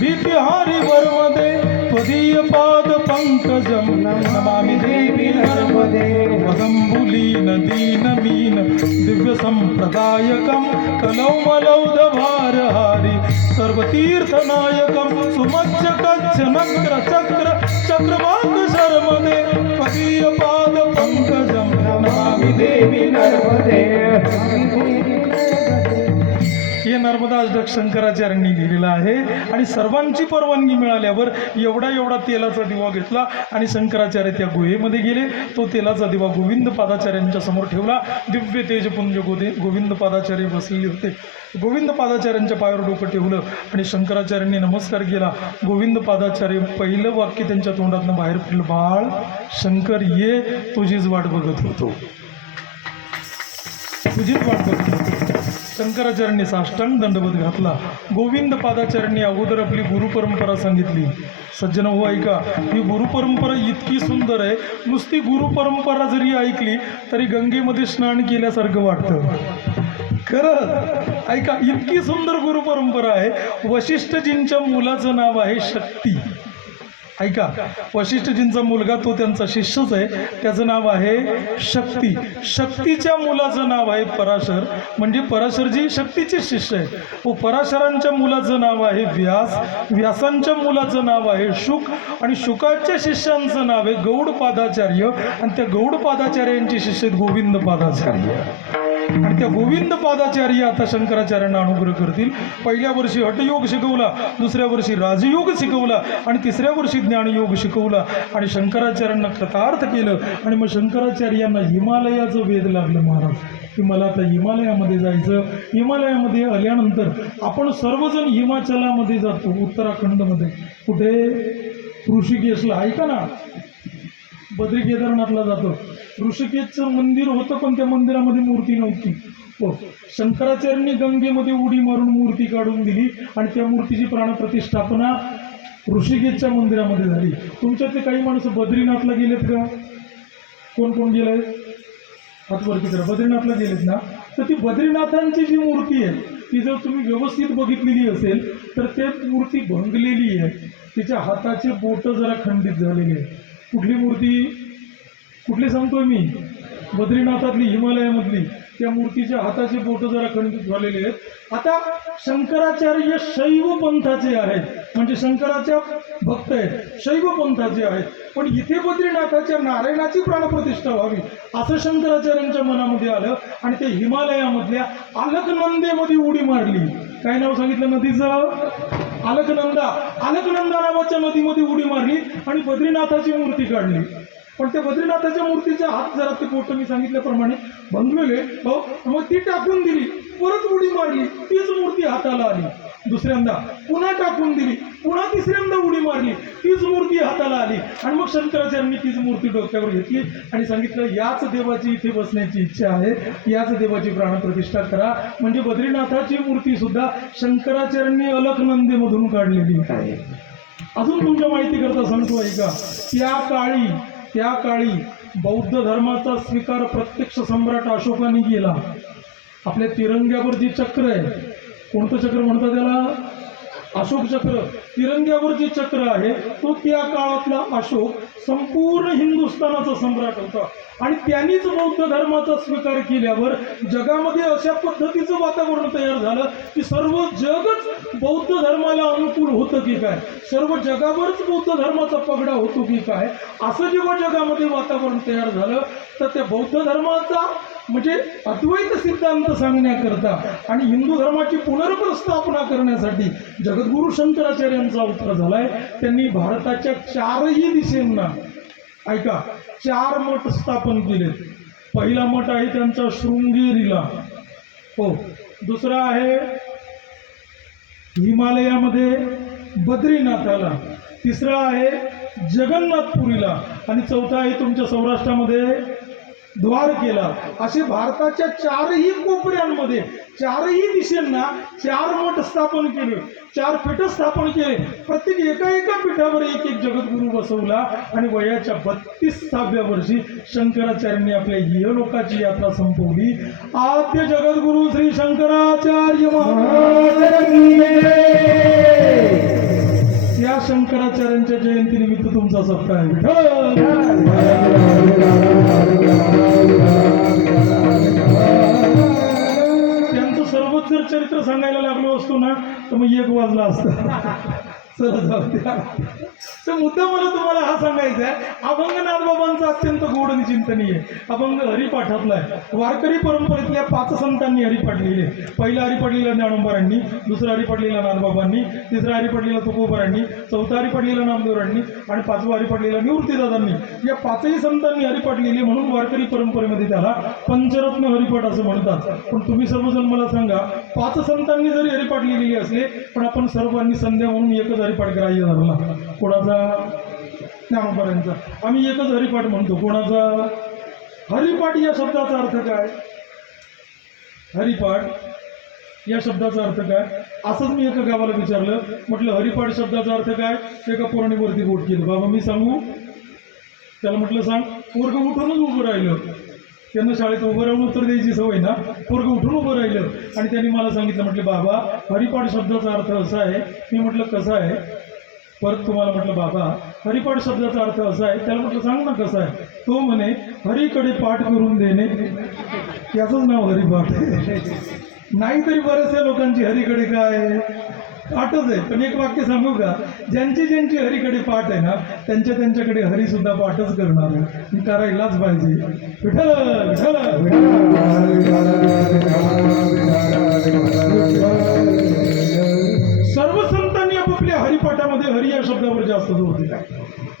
भीतिहारी वर्मदे त्वदीय पाद पंकजम नमामि देवी नर्मदे वदंबुलीन दीनमीन दिव्य संप्रदायकम कलौमलौधभारहारी सर्वतीर्थनायकम सुमज्ज कच्छ नक्र चक्र चक्रवाक शर्मदे त्वदीय पाद पंकजम नमामि देवी नर्मदे. हे नर्मदा अष्टक शंकराचार्यांनी लिहिलेलं आहे. आणि सर्वांची परवानगी मिळाल्यावर एवढा तेलाचा दिवा घेतला आणि शंकराचार्य त्या गुहेमध्ये गेले. तो तेलाचा दिवा गोविंद पादाचार्यांच्या समोर ठेवला. दिव्य तेजपुंज गोविंद पादाचार्य बसलेले होते. गोविंद पादाचार्यांच्या पायावर डोकं ठेवलं आणि शंकराचार्यांनी नमस्कार केला. गोविंद पादाचार्य पहिलं वाक्य त्यांच्या तोंडातनं बाहेर पडलं, बाळ शंकर ये, तुझीच वाट बघत होतो, तुझीच वाट बघत होतो. शंकराचार्यांनी साष्टांग दंडवत घातला. गोविंद पादाचार्यांनी अगोदर आपली गुरुपरंपरा सांगितली. सज्जन हो ऐका, ही गुरुपरंपरा इतकी सुंदर आहे, नुसती गुरुपरंपरा जरी ऐकली तरी गंगेमध्ये स्नान केल्यासारखं वाटतं. खरं ऐका, इतकी सुंदर गुरुपरंपरा आहे. वशिष्ठजींच्या मुलाचं नाव आहे शक्ती. ऐका, वशिष्ठजींचा मुलगा तो त्यांचा शिष्यच आहे, त्याचं नाव आहे शक्ती. शक्तीच्या मुलाचं नाव आहे पराशर, म्हणजे पराशरजी शक्तीचे शिष्य आहेत. व पराशरांच्या मुलाचं नाव आहे व्यास, व्यासांच्या मुलाचं नाव आहे शुक, आणि शुकाच्या शिष्यांचं नाव आहे गौड पादाचार्य, आणि त्या गौड पादाचार्यांचे शिष्य आहेत गोविंद पादाचार्य. आणि त्या गोविंद पादाचार्य आता शंकराचार्यांना अनुग्रह करतील. पहिल्या वर्षी हठयोग शिकवला, दुसऱ्या वर्षी राजयोग शिकवला आणि तिसऱ्या वर्षी ज्ञानयोग शिकवला आणि शंकराचार्यांना कृतार्थ केलं. आणि मग शंकराचार्यांना हिमालयाचं वेध लागलं महाराज, की मला आता हिमालयामध्ये जायचं. हिमालयामध्ये आल्यानंतर आपण सर्वजण हिमाचलामध्ये जातो, उत्तराखंडमध्ये, कुठे ऋषिकेशला. ऐका ना, बद्री केदारनाथला जातो. ऋषिकेशचं मंदिर होतं पण त्या मंदिरामध्ये मूर्ती नव्हती. हो, शंकराचार्यांनी गंगेमध्ये उडी मारून मूर्ती काढून दिली आणि त्या मूर्तीची प्राणप्रतिष्ठापना ऋषिकेशच्या मंदिरामध्ये झाली. तुमच्यातले काही माणसं बद्रीनाथला गेलेत का? कोण कोण गेलंय? हातवरती करा. बद्रीनाथला गेलेत ना? तर ती बद्रीनाथांची जी मूर्ती आहे ती जर तुम्ही व्यवस्थित बघितलेली असेल तर ते मूर्ती भंगलेली आहे. तिच्या हाताचे बोट जरा खंडित झालेले आहे. कुठली मूर्ती? कुठली सांगतोय मी? बद्रीनाथातली, हिमालयामधली. त्या मूर्तीच्या हाताचे बोट जरा खंडित झालेले आहेत. आता शंकराचार्य शैव पंथाचे आहेत, म्हणजे शंकराच्या भक्त आहेत, शैव पंथाचे आहेत. पण इथे बद्रीनाथाच्या नारायणाची प्राणप्रतिष्ठा व्हावी असं शंकराचार्यांच्या मनामध्ये आलं आणि ते हिमालयामधल्या अलकनंदेमध्ये उडी मारली. काय नाव सांगितलं नदीचं? अलकनंदा. अलकनंदा नावाच्या नदीमध्ये उडी मारली आणि बद्रीनाथाची मूर्ती काढली. पण त्या बद्रीनाथाच्या मूर्तीचा हात जरा ते बोट मी सांगितल्याप्रमाणे बंधलेले हो, मग ती टाकून दिली, परत उडी मारली, तीच मूर्ती हाताला आली. दुसऱ्यांदा पुन्हा टाकून दिली, पुन्हा तिसऱ्यांदा उडी मारली, तीच मूर्ती हाताला आली. आणि मग शंकराचार्यांनी तीच मूर्ती डोक्यावर घेतली आणि सांगितलं, याच देवाची इथे बसण्याची इच्छा आहे, याच देवाची प्राणप्रतिष्ठा करा. म्हणजे बद्रीनाथाची मूर्ती सुद्धा शंकराचार्यांनी अलकनंदेमधून काढलेली आहे. अजून तुमच्या माहिती करता सांगतो ऐका, त्या काळी बौद्ध धर्माचा स्वीकार प्रत्यक्ष सम्राट अशोकाने केला. आपल्या तिरंग्यावर जे चक्र आहे, कोणतं चक्र म्हणतात त्याला? अशोक चक्र. तिरंग्यावर जे चक्र आहे तो त्या काळातला अशोक संपूर्ण हिंदुस्थानाचा सम्राट होता. आणि त्यांनीच बौद्ध धर्माचा स्वीकार केल्यावर जगामध्ये अशा पद्धतीचं वातावरण तयार झालं की सर्व जगच बौद्ध धर्माला अनुकूल होतं की काय, सर्व जगावरच बौद्ध धर्माचा पगडा होतो की काय, असं जेव्हा जगामध्ये वातावरण तयार झालं तर त्या बौद्ध धर्माचा म्हणजे अद्वैत सिद्धांत सांगण्याकरता आणि हिंदू धर्माची पुनर्प्रस्थापना करण्यासाठी जगद्गुरू शंकराचार्यांचा अवतार झालाय. त्यांनी भारताच्या 4ही दिशेंना ऐका 4 मठ स्थापन केलेत. पहिला मठ आहे त्यांचा शृंगेरीला, हो. दुसरा आहे हिमालयामध्ये बद्रीनाथाला, तिसरा आहे जगन्नाथपुरीला आणि चौथा आहे तुमच्या सौराष्ट्रामध्ये द्वारकेला. असे भारताच्या 4ही कोपऱ्यांमध्ये 4ही दिशेंना 4 मठ स्थापन केले, 4 पीठ स्थापन केले. प्रत्येक एका पीठावर एक जगद्गुरू बसवला. आणि वयाच्या 32व्या वर्षी शंकराचार्यांनी आपल्या इहलोकाची यात्रा संपवली. आद्य जगद्गुरू श्री शंकराचार्य महाराज, या शंकराचार्यांच्या जयंतीनिमित्त तुमचा सत्कार आहे. त्यांचं सर्वच जर चरित्र सांगायला लागलो असतो ना तर मग 1 वाजला असता. चला जाऊ द्या. तर मुद्दा मला तुम्हाला हा सांगायचा आहे, अभंग नाथबाबांचा अत्यंत गोड आणि चिंतनीय अभंग हरिपाठातला आहे. वारकरी परंपरेतल्या 5 संतांनी हरिपाठ लिहिले. पहिला हरिपाठ लिहिला ज्ञानोबारांनी, दुसरा हरिपाठ लिहिला नाथबाबांनी, तिसरा हरिपाठ लिहिला तुकोबारांनी, चौथा हरिपाठ लिहिला नामदेवरांनी आणि 5वा हरिपाठ लिहिला निवृत्तीदादांनी. या 5ही संतांनी हरिपाठ लिहिले म्हणून वारकरी परंपरेमध्ये त्याला पंचरत्न हरिपाठ असं म्हणतात. पण तुम्ही सर्वजण मला सांगा, 5 संतांनी जरी हरिपाठ लिहिलेले असले पण आपण सर्वांनी संध्या म्हणून एकच हरिपाठ ग्राह्य धरला. कोणाचा? ज्ञानोबारांचा. आम्ही एकच हरिपाठ म्हणतो. कोणाचा? हरिपाठ या शब्दाचा अर्थ काय? हरिपाठ या शब्दाचा अर्थ काय? असंच मी एका गावाला विचारलं, म्हटलं हरिपाठ शब्दाचा अर्थ काय? एका पौर्णिमेवरती बोट केलं. बाबा मी सांगू? त्याला म्हटलं सांग. पोरग उठूनच उभं राहिलं. त्यांना शाळेत उभं राहून उत्तर द्यायची सवय ना. पोरग उठून उभं राहिलं आणि त्यांनी मला सांगितलं, म्हटलं बाबा हरिपाठ शब्दाचा अर्थ असा आहे. मी म्हटलं कसा आहे? परत तुम्हाला म्हटलं बाबा हरिपाठ शब्दाचा अर्थ असा आहे. त्याला म्हटलं सांग ना कसा आहे? तो म्हणे हरीकडे पाठ करून देणे, याचंच नाव हरिपाठ. नाहीतरी बऱ्याचशा लोकांची हरीकडे काय पाठच आहे. पण एक वाक्य सांगू का, ज्यांची हरीकडे पाठ आहे ना त्यांच्याकडे हरी सुद्धा पाठच करणार आहे. करायलाच पाहिजे. विठ्ठल सर्व संतांनी आपापल्या हरिपाठामध्ये हरी या शब्दावर जास्त जोर दिला.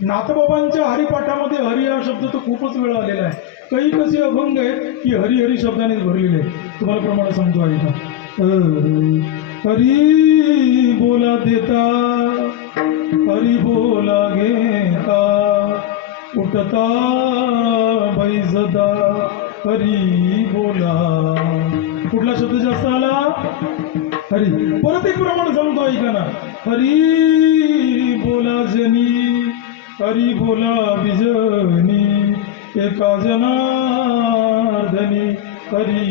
नाथबाबांच्या हरिपाठामध्ये हरी हा शब्द तर खूपच वेळ आलेला आहे. काही कसे अभंग आहेत की हरी हरी शब्दानेच भरलेले आहेत. तुम्हाला प्रमाण सांगतो आहे का? हरी बोला देता, हरी बोला घेता, उठता बैसता, हरी बोला. कुठला शब्द जास्त आला? हरी. परत एक प्रमाण सांगतो ऐका ना. हरी बोला जनी, हरी बोला विजनी, एका जनार्दनी, हरी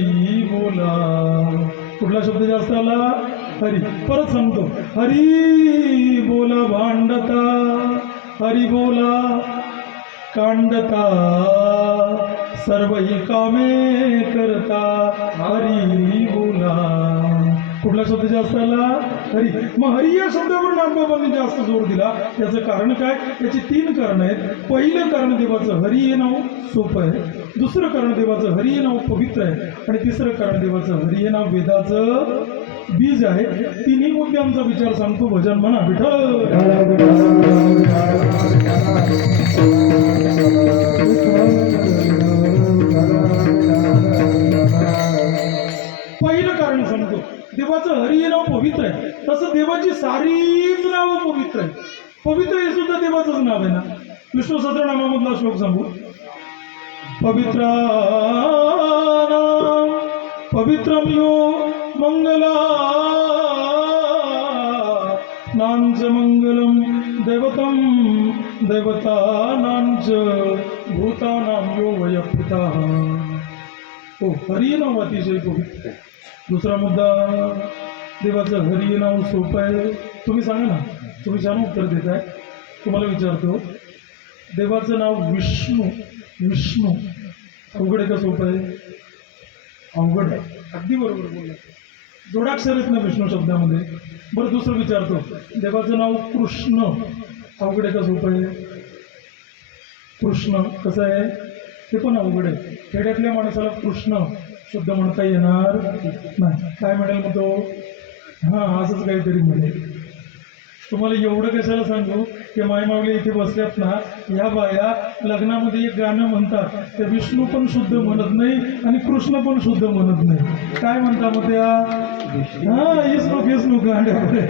बोला. कुठला शब्द जास्त आला? हरी. परत सांगतो. हरी बोला भांडता, हरी बोला कांडता, सर्वही कामे करता, हरी बोला. कुठला शब्द जास्त आला? हरी. मग हरी या शब्दावर नाथबाबांनी जास्त जोर दिला. त्याचं कारण काय? त्याची 3 कारणं आहेत. पहिलं कारण देवाचं हरी हे नाव सोपं आहे. दुसरं कारण देवाचं हरी हे नाव पवित्र आहे. आणि तिसरं कारण देवाचं हरी हे नाव वेदाचं बीज आहे. तिन्ही मुद्द्यांचा विचार सांगतो. भजन म्हणा विठ्ठल. पहिलं कारण सांगतो. देवाचं हरी हे नाव पवित्र आहे. तसं देवाची सारीच नाव पवित्र आहे. पवित्र हे सुद्धा देवाचंच नाव आहे ना. विष्णू सहस्रनामामधला श्लोक सांगू. पवित्र पवित्रम यो मंगला नांच मंगलम दैवतम दैवतानांच भूतानां यो वयपिता. हो, हरी नाव अतिशय पवित्र आहे. दुसरा मुद्दा, देवाचं हरी नाव सोपं आहे. तुम्ही सांगा ना, तुम्ही छान उत्तर देताय. तुम्हाला विचारतो, देवाचं नाव विष्णू. विष्णू अवघड आहे का सोपं आहे? अवघड आहे. अगदी बरोबर बोलला. जोडाक्षर आहेत ना विष्णू शब्दामध्ये. बरं, दुसरं विचारतो, देवाचं नाव कृष्ण अवघड आहे का सोपं आहे? कृष्ण कसं आहे? ते पण अवघड आहे. खेड्यातल्या माणसाला कृष्ण शुद्ध म्हणता येणार नाही. काय म्हणेल मग तो? हां, असंच काहीतरी म्हणेल. तुम्हाला एवढं कशाला सांगू की मायमावले इथे बसल्यात ना, ह्या बाया लग्नामध्ये एक गाणं म्हणतात, ते विष्णू पण शुद्ध म्हणत नाही आणि कृष्ण पण शुद्ध म्हणत नाही. काय म्हणता मग त्या? हां, इसणूक इसणूक गाण्यामध्ये.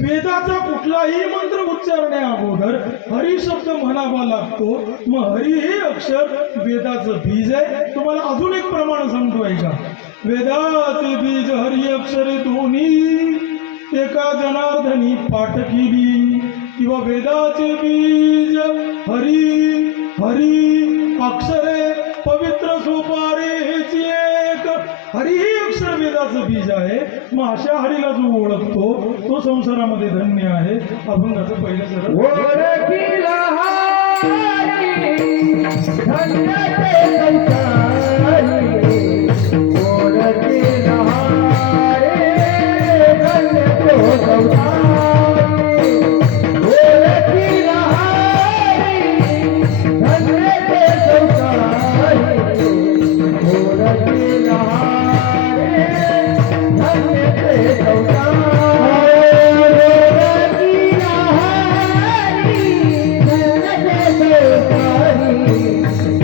वेदाचा कुठलाही मंत्र उच्चारण्या अगोदर हरी शब्द म्हणावा लागतो. मग हरी हे अक्षर वेदाचं बीज आहे. तुम्हाला अजून एक प्रमाण सांगतो ऐका. वेदाचे बीज हरी अक्षरे दोन्ही एका जनार्दनी पाठ केली. किंवा वेदाचे बीज हरी हरी अक्षरे पवित्र सोपारे हेची एक. हरी हे अक्षर वेदाचं बीज आहे. मग अशा हरीला जो ओळखतो तो संसारामध्ये धन्य आहे. अभंगाचं पहिलं सरळ. ओळखीला हरी धन्य ते संसारी. ओळखीला हरी धन्य तो संसारी. ओळखीला हरी धन्य ते संसारी.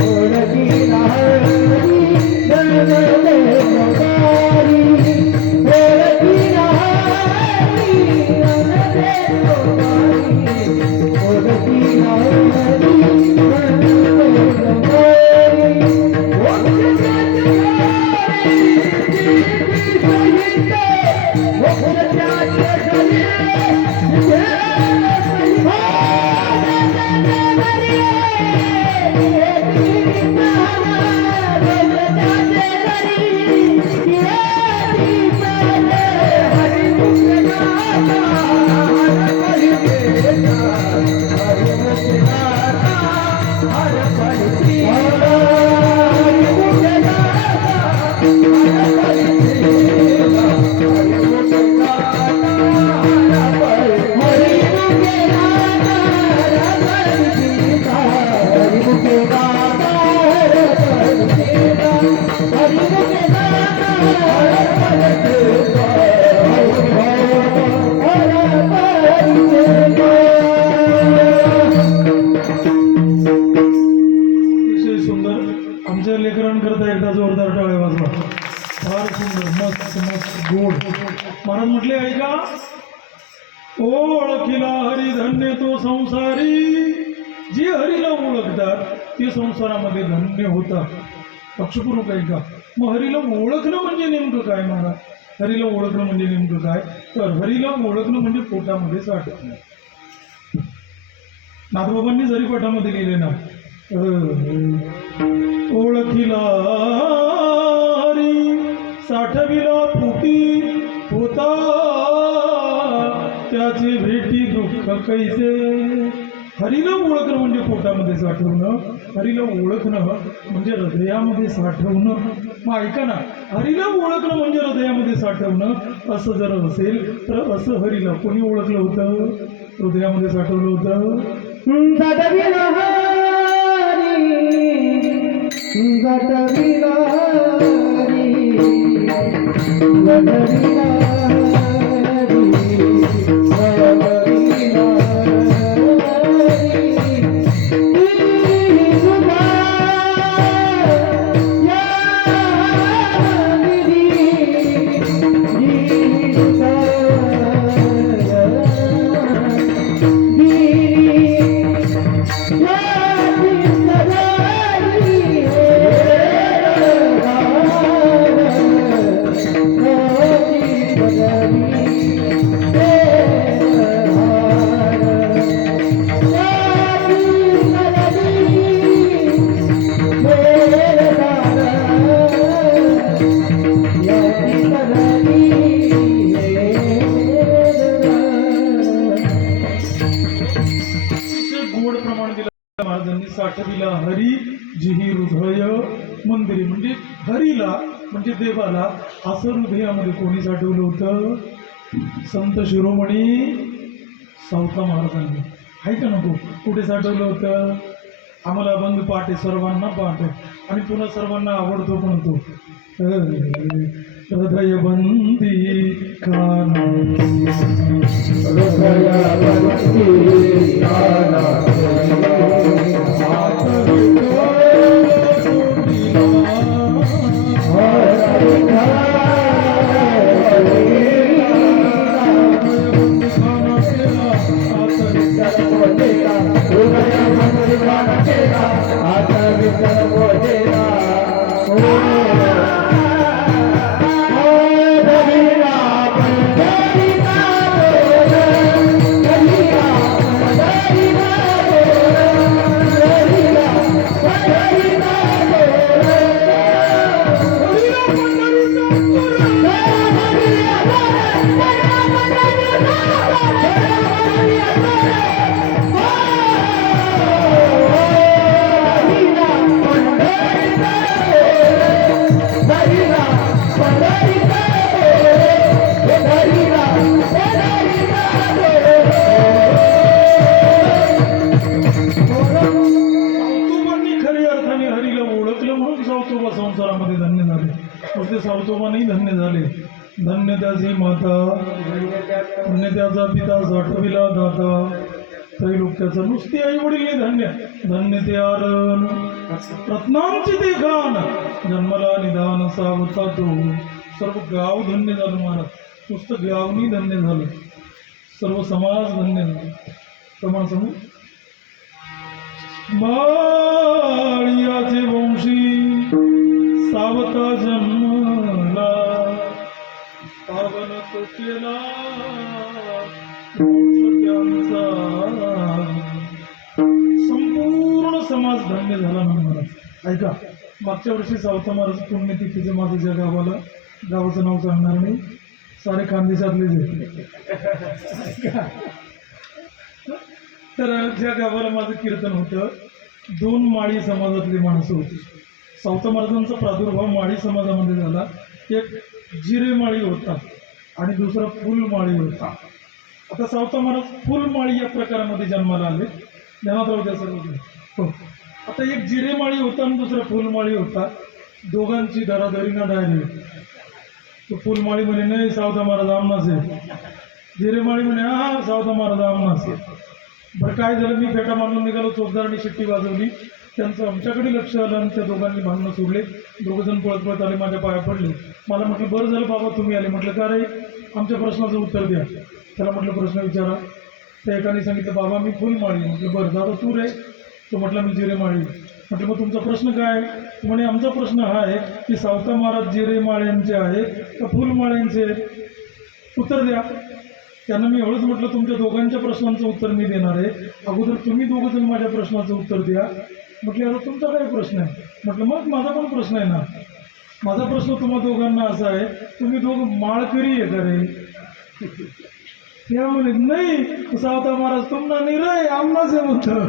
ओळखीला महाराज म्हटले ऐका. ओळखीला हरी धन्य तो संसारी. जे हरीला ओळखतात ते संसारामध्ये धन्य होतात. लक्षपूर्वक ऐका. मग हरीला ओळखणं म्हणजे नेमकं काय महाराज? हरीला ओळखणं म्हणजे नेमकं काय? तर हरीला ओळखणं म्हणजे पोटामध्ये साठवणं. नाथबाबांनी जरी पाठामध्ये लिहिले ना, ओळखीला हरी साठविला पोटी होता त्याची भेटी दुःख कैसे. हरीला ओळखणं म्हणजे पोटामध्ये साठवणं. हरीला ओळखणं म्हणजे हृदयामध्ये साठवणं. मग ऐका ना, हरीला ओळखणं म्हणजे हृदयामध्ये साठवणं असं जर असेल तर असं हरीला कोणी ओळखलं होतं? हृदयामध्ये साठवलं होतं? जटविला हरी जटविला हरी जटविला गोड प्रमाण दिलं महाराजांनी. साठविला हरी जिही हृदय मंदिरी, म्हणजे हरीला म्हणजे देवाला असं हृदयामध्ये कोणी साठवलं होतं? संत शिरोमणी सावता महाराजांनी. आहे का नको? कुठे साठवलं होतं? आम्हाला अभंग पाठ आहे, सर्वांना पाठ आहे आणि पुन्हा सर्वांना आवडतो पण तो हृदय बंदी काना सावतोबा संसारामध्ये धन्य झाले. नुसते सावतोबा नाही धन्य झाले, धन्य त्याची माता, धन्य त्याचा पिता साठविला दाता, त्रैलोक्याचा नुसते आई वडील नाही धन्य, धन्य ते आरण रत्नांची ते खान, जन्मला निदान सावता तो. सर्व गाव धन्य झालं महाराज. नुसतं गावनी धन्य झालं, सर्व समाज धन्य झाला. प्रमाण सांगू. माळियाचे वंशी सावता जन्मला, पावन तो केला त्यांचा. संपूर्ण समाज धन्य झाला महाराज. ऐका, मागच्या वर्षी सावता महाराज पुण्यतिथीचे माझं ज्या गावाला, गावाचं नाव सांगणार नाही, सारे खानदेशातले जे तर ज्या गावाला माझं कीर्तन होतं, 2 माळी समाजातली माणसं होती. सावता महाराजांचा प्रादुर्भाव माळी समाजामध्ये झाला. एक जिरे माळी होता आणि दुसरा फुलमाळी होता. आता सावता महाराज फुलमाळी या प्रकारामध्ये जन्माला आले. ध्यानात राहू द्या सर्व. हो, आता एक जिरे माळी होता आणि दुसरा फुलमाळी होता. दोघांची धराधरी ना डायरेक्ट. तो फुलमाळी म्हणे नाही सावता महाराज आमनाच आहे. जिरेमाळी म्हणे हा सावता महाराज आमनाच आहे. बरं काय झालं, मी फेटा मारून निघालो, चोपदारांनी शिट्टी वाजवली. त्यांचं आमच्याकडे लक्ष आलं आणि त्या दोघांनी भांडणं सोडले. दोघंजण पळत पळत आले, माझ्या पाया पडले. मला म्हटलं बरं झालं बाबा तुम्ही आले. म्हटलं का रे? आमच्या प्रश्नाचं उत्तर द्या. त्याला म्हटलं प्रश्न विचारा. त्या एकाने सांगितलं बाबा मी फुलमाळी. म्हटलं बरं दादा तू रे? तो म्हटलं मी जिरेमाळी. म्हटलं मग तुमचा प्रश्न काय? म्हणे आमचा प्रश्न हा आहे की सावता महाराज जिरेमाळ्यांचे आहेत का फुलमाळ्यांचे? उत्तर द्या. त्यांना मी एवढंच म्हटलं तुमच्या दोघांच्या प्रश्नांचं उत्तर मी देणार आहे, अगोदर तुम्ही दोघंजण माझ्या प्रश्नाचं उत्तर द्या. म्हटलं अरे तुमचा काय प्रश्न आहे? म्हटलं मग माझा पण प्रश्न आहे ना. माझा प्रश्न तुम्हा दोघांना असा आहे, तुम्ही दोघं माळकरी आहे का रे? त्या म्हणे नाही सावता महाराज तुम्हाला नाही रे आमनाच आहे म्हणतं.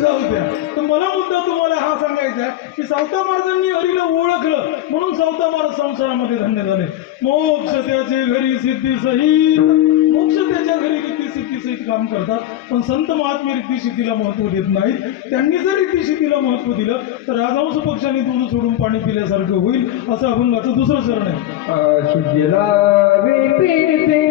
जाऊ द्या. तर मला मुद्दा तुम्हाला हा सांगायचा आहे झाले धन्य झाले. मोक्ष त्याचे घरी सिद्धी सहित, मोक्ष त्याच्या घरी रिद्धी सिद्धी सहित काम करतात. पण संत महात्मे रिद्धी सिद्धीला महत्व देत नाहीत. त्यांनी जर रिद्धी सिद्धीला महत्व दिलं तर राजहंस पक्षाने दूध सोडून पाणी पिल्यासारखं होईल. असं अभंगाचं दुसरं चरण आहे. शुद्धीला विपिते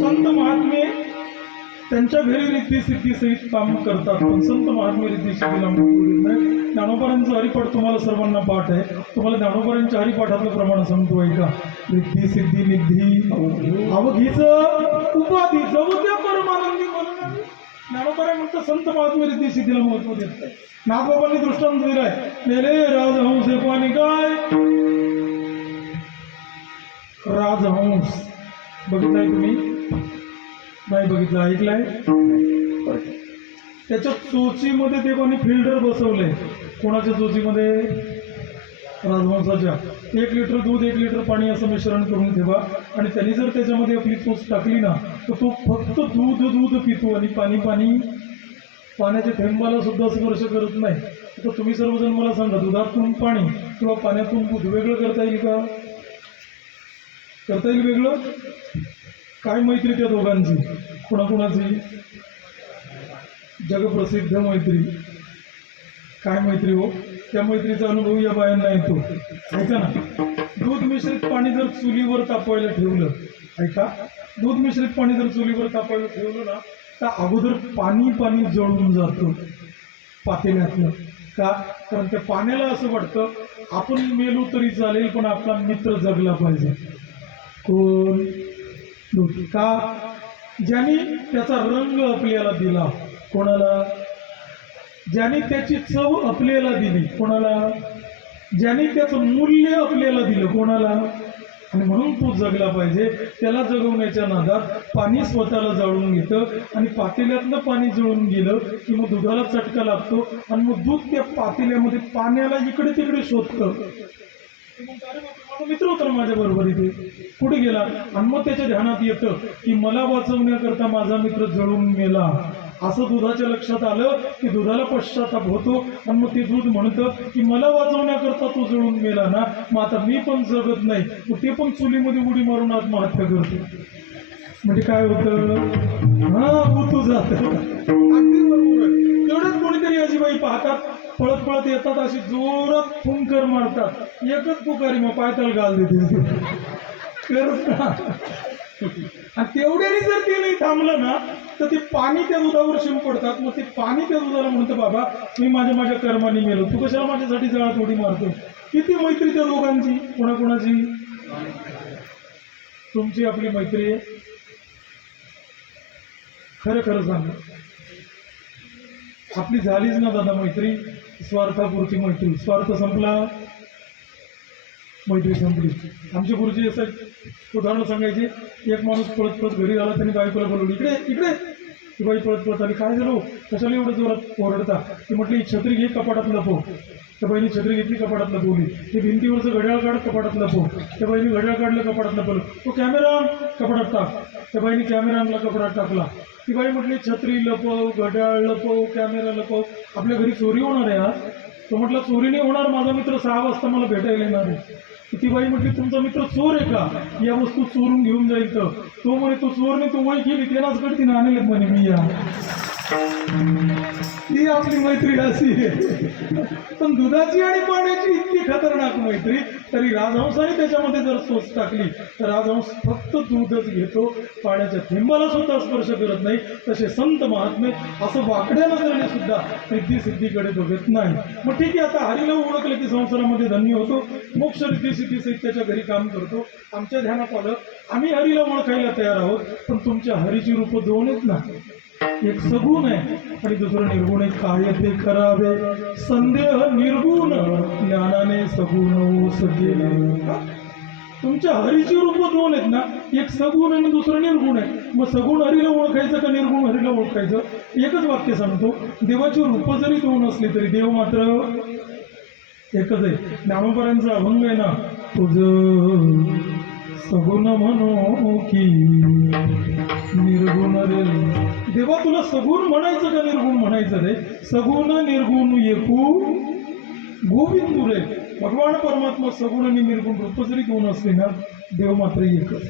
संत महात्मे त्यांच्या घरी रिद्धी सिद्धी सहित काम करतात. पण संत महात्मे रिद्धी सिद्धीला महत्व देत नाही. ज्ञानोबांचा हरिपाठ तुम्हाला सर्वांना पाठ आहे. तुम्हाला ज्ञानोबांच्या हरिपाठातलं प्रमाण सांगतो ऐका. रिद्धी सिद्धी निधी अवघीच उपाधी जवत्या परमानंदी म्हणून ज्ञानोबा म्हणतात संत महात्मे रिद्धी सिद्धीला महत्व देत नाही. नागबाबांनी दृष्टांत दिलाय. मेले राजहंस पाणी काय राजहंस बघितलाय तुम्ही? नाही बघितलं, ऐकलाय? त्याच्या चोचीमध्ये ते कोणी फिल्टर बसवलंय. कोणाच्या चोचीमध्ये? राजहंसाच्या. 1 लिटर दूध 1 लिटर पाणी असं मिश्रण करून ठेवा आणि त्यांनी जर त्याच्यामध्ये आपली चोच टाकली ना तर तो फक्त दूध दूध पितो आणि पाणी पाणी, पाण्याच्या थेंबाला सुद्धा स्पर्श करत नाही. तर तुम्ही सर्वजण मला सांगा, दुधातून पाणी किंवा पाण्यातून दूध वेगळं करता येईल का? करता येईल वेगळं? काय मैत्री त्या दोघांची? कोणाकोणाची? जगप्रसिद्ध मैत्री. काय मैत्री हो? त्या मैत्रीचा अनुभव या बायांना येतो. ऐका ना, दूध मिश्रित पाणी जर चुलीवर तापवायला ठेवलं, ऐका, दूध मिश्रित पाणी जर चुलीवर तापवायला ठेवलं ना तर अगोदर पाणी पाणी जळून जातं पातेल्यातलं. का? कारण त्या पाण्याला असं वाटतं आपण मेलो तरी चालेल पण आपला मित्र जगला पाहिजे. कोण? दूध. का? ज्यांनी त्याचा रंग आपल्याला दिला. कोणाला? ज्यांनी त्याची चव आपल्याला दिली. कोणाला? ज्यांनी त्याचं मूल्य आपल्याला दिलं. कोणाला? आणि म्हणून तो जगला पाहिजे. त्याला जगवण्याच्या नादात पाणी स्वतःला जाळून घेतं आणि पातेल्यातलं पाणी जळून गेलं की मग दुधाला चटका लागतो आणि मग दूध त्या पातेल्यामध्ये पाण्याला इकडे तिकडे शोधतं. माझा मित्र होता माझ्या बरोबर इथे, कुठे गेला? आणि मग त्याच्या ध्यानात येतं की मला वाचवण्याकरता माझा मित्र जळून मेला. असं दुधाच्या लक्षात आलं की दुधाला पश्चाताप होतो आणि मग ते दूध म्हणतं की मला वाचवण्याकरता तो जळून मेला ना, मग आता मी पण जगत नाही. मग ते पण चुलीमध्ये उडी मारून आत्महत्या करतो. म्हणजे काय होतं? हा, उतू जात. अगदी बरोबर आहे. तेवढंच कोणीतरी आजीबाई पाहतात, पळत पळत येतात, अशी जोरात फुंकर मारतात. एकच पुकारी मग पायताल घाल देते. खरंच ना. आणि तेवढ्याने जर ते नाही थांबलं ना तर ते पाणी त्या दुधावर शिंपडतात. मग ते पाणी त्या दुधाला म्हणतं बाबा मी माझ्या कर्माने मेलो, तू कशाला माझ्यासाठी जळात उडी मारतो. किती मैत्री त्या दोघांची. कोणाकोणाची? तुमची आपली मैत्री आहे? खरं खरं सांगा, आपली झालीच ना दादा मैत्री? स्वार्थापुरती मैत्री. स्वार्थ संपला, मैत्री संपली. आमची गुरुजी असं उदाहरण सांगायचे. एक माणूस पळत पळत घरी आला, त्यांनी बायकोला बोलवली, इकडे इकडे. ती बाई पळत पळत आली. काय झालं? कशाला एवढं जोरात ओरडता? ती म्हटली छत्री घे, कपाटात लपव. त्या बाईने छत्री घेतली, कपाटात लपवली. ते भिंतीवरचं घड्याळ काढ, कपाटात लपव. त्या बाईने घड्याळ काढलं, कपाटात लपवलं. तो कॅमेरा कपाटात टाक. त्या बाईने कॅमेरा आणला, कपाटात टाकला. ती बाई म्हटली छत्री लपव, घड्याळ लपव, कॅमेरा लपव. आपल्या घरी चोरी होणार आहे आज. तो म्हटला चोरी नाही होणार, माझा मित्र 6 वाजता मला भेटायला येणार आहे. ती बाई म्हटली तुमचा मित्र चोर आहे का, या वस्तू चोरून घेऊन जाईल तर तो म्हणे तो चोर नाही, तो वय केली त्यालाच कडतीने आणले म्हणे मी या. ती आपली मैत्री अशी आहे. पण दुधाची आणि पाण्याची इतकी खतरनाक मैत्री, तरी राजहंसाने त्याच्यामध्ये जर सोच टाकली तर राजहंस फक्त दूधच घेतो, पाण्याच्या थेंबाला सुद्धा स्पर्श करत नाही. तसे संत महात्मे असं वाकड्या नजरेने सुद्धा रिद्धी सिद्धीकडे बघत नाही. मग ठीक आहे, आता हरीला ओळखलं की संसारामध्ये धन्य होतो, मोक्ष रिद्धी सिद्धी सहित त्याच्या घरी काम करतो. आमच्या ध्यानात आलं, आम्ही हरीला ओळखायला तयार आहोत, पण तुमच्या हरीची रूप दोन आहेत ना, एक सगुण आहे आणि दुसरं निर्गुण आहे. काय ते करावे संदेह निर्गुण, ज्ञानाने सगुण होऊ सकेल. तुमच्या हरीची रूप दोन आहेत ना, एक सगुण आणि दुसरं निर्गुण आहे. मग सगुण हरीला ओळखायचं का निर्गुण हरीला ओळखायचं? एकच वाक्य सांगतो, देवाची रूप जरी दोन असली तरी देव मात्र एकच आहे. ज्ञानोबांचा अभंग आहे ना, तुझ सगुण म्हणू की निर्गुण रे. देवा तुला सगुण म्हणायचं का निर्गुण म्हणायचं रे? सगुण निर्गुण एकू गोविंदू रे. भगवान परमात्मा सगुण आणि निर्गुण रूप जरी दोन असले ना, देव मात्र एकच.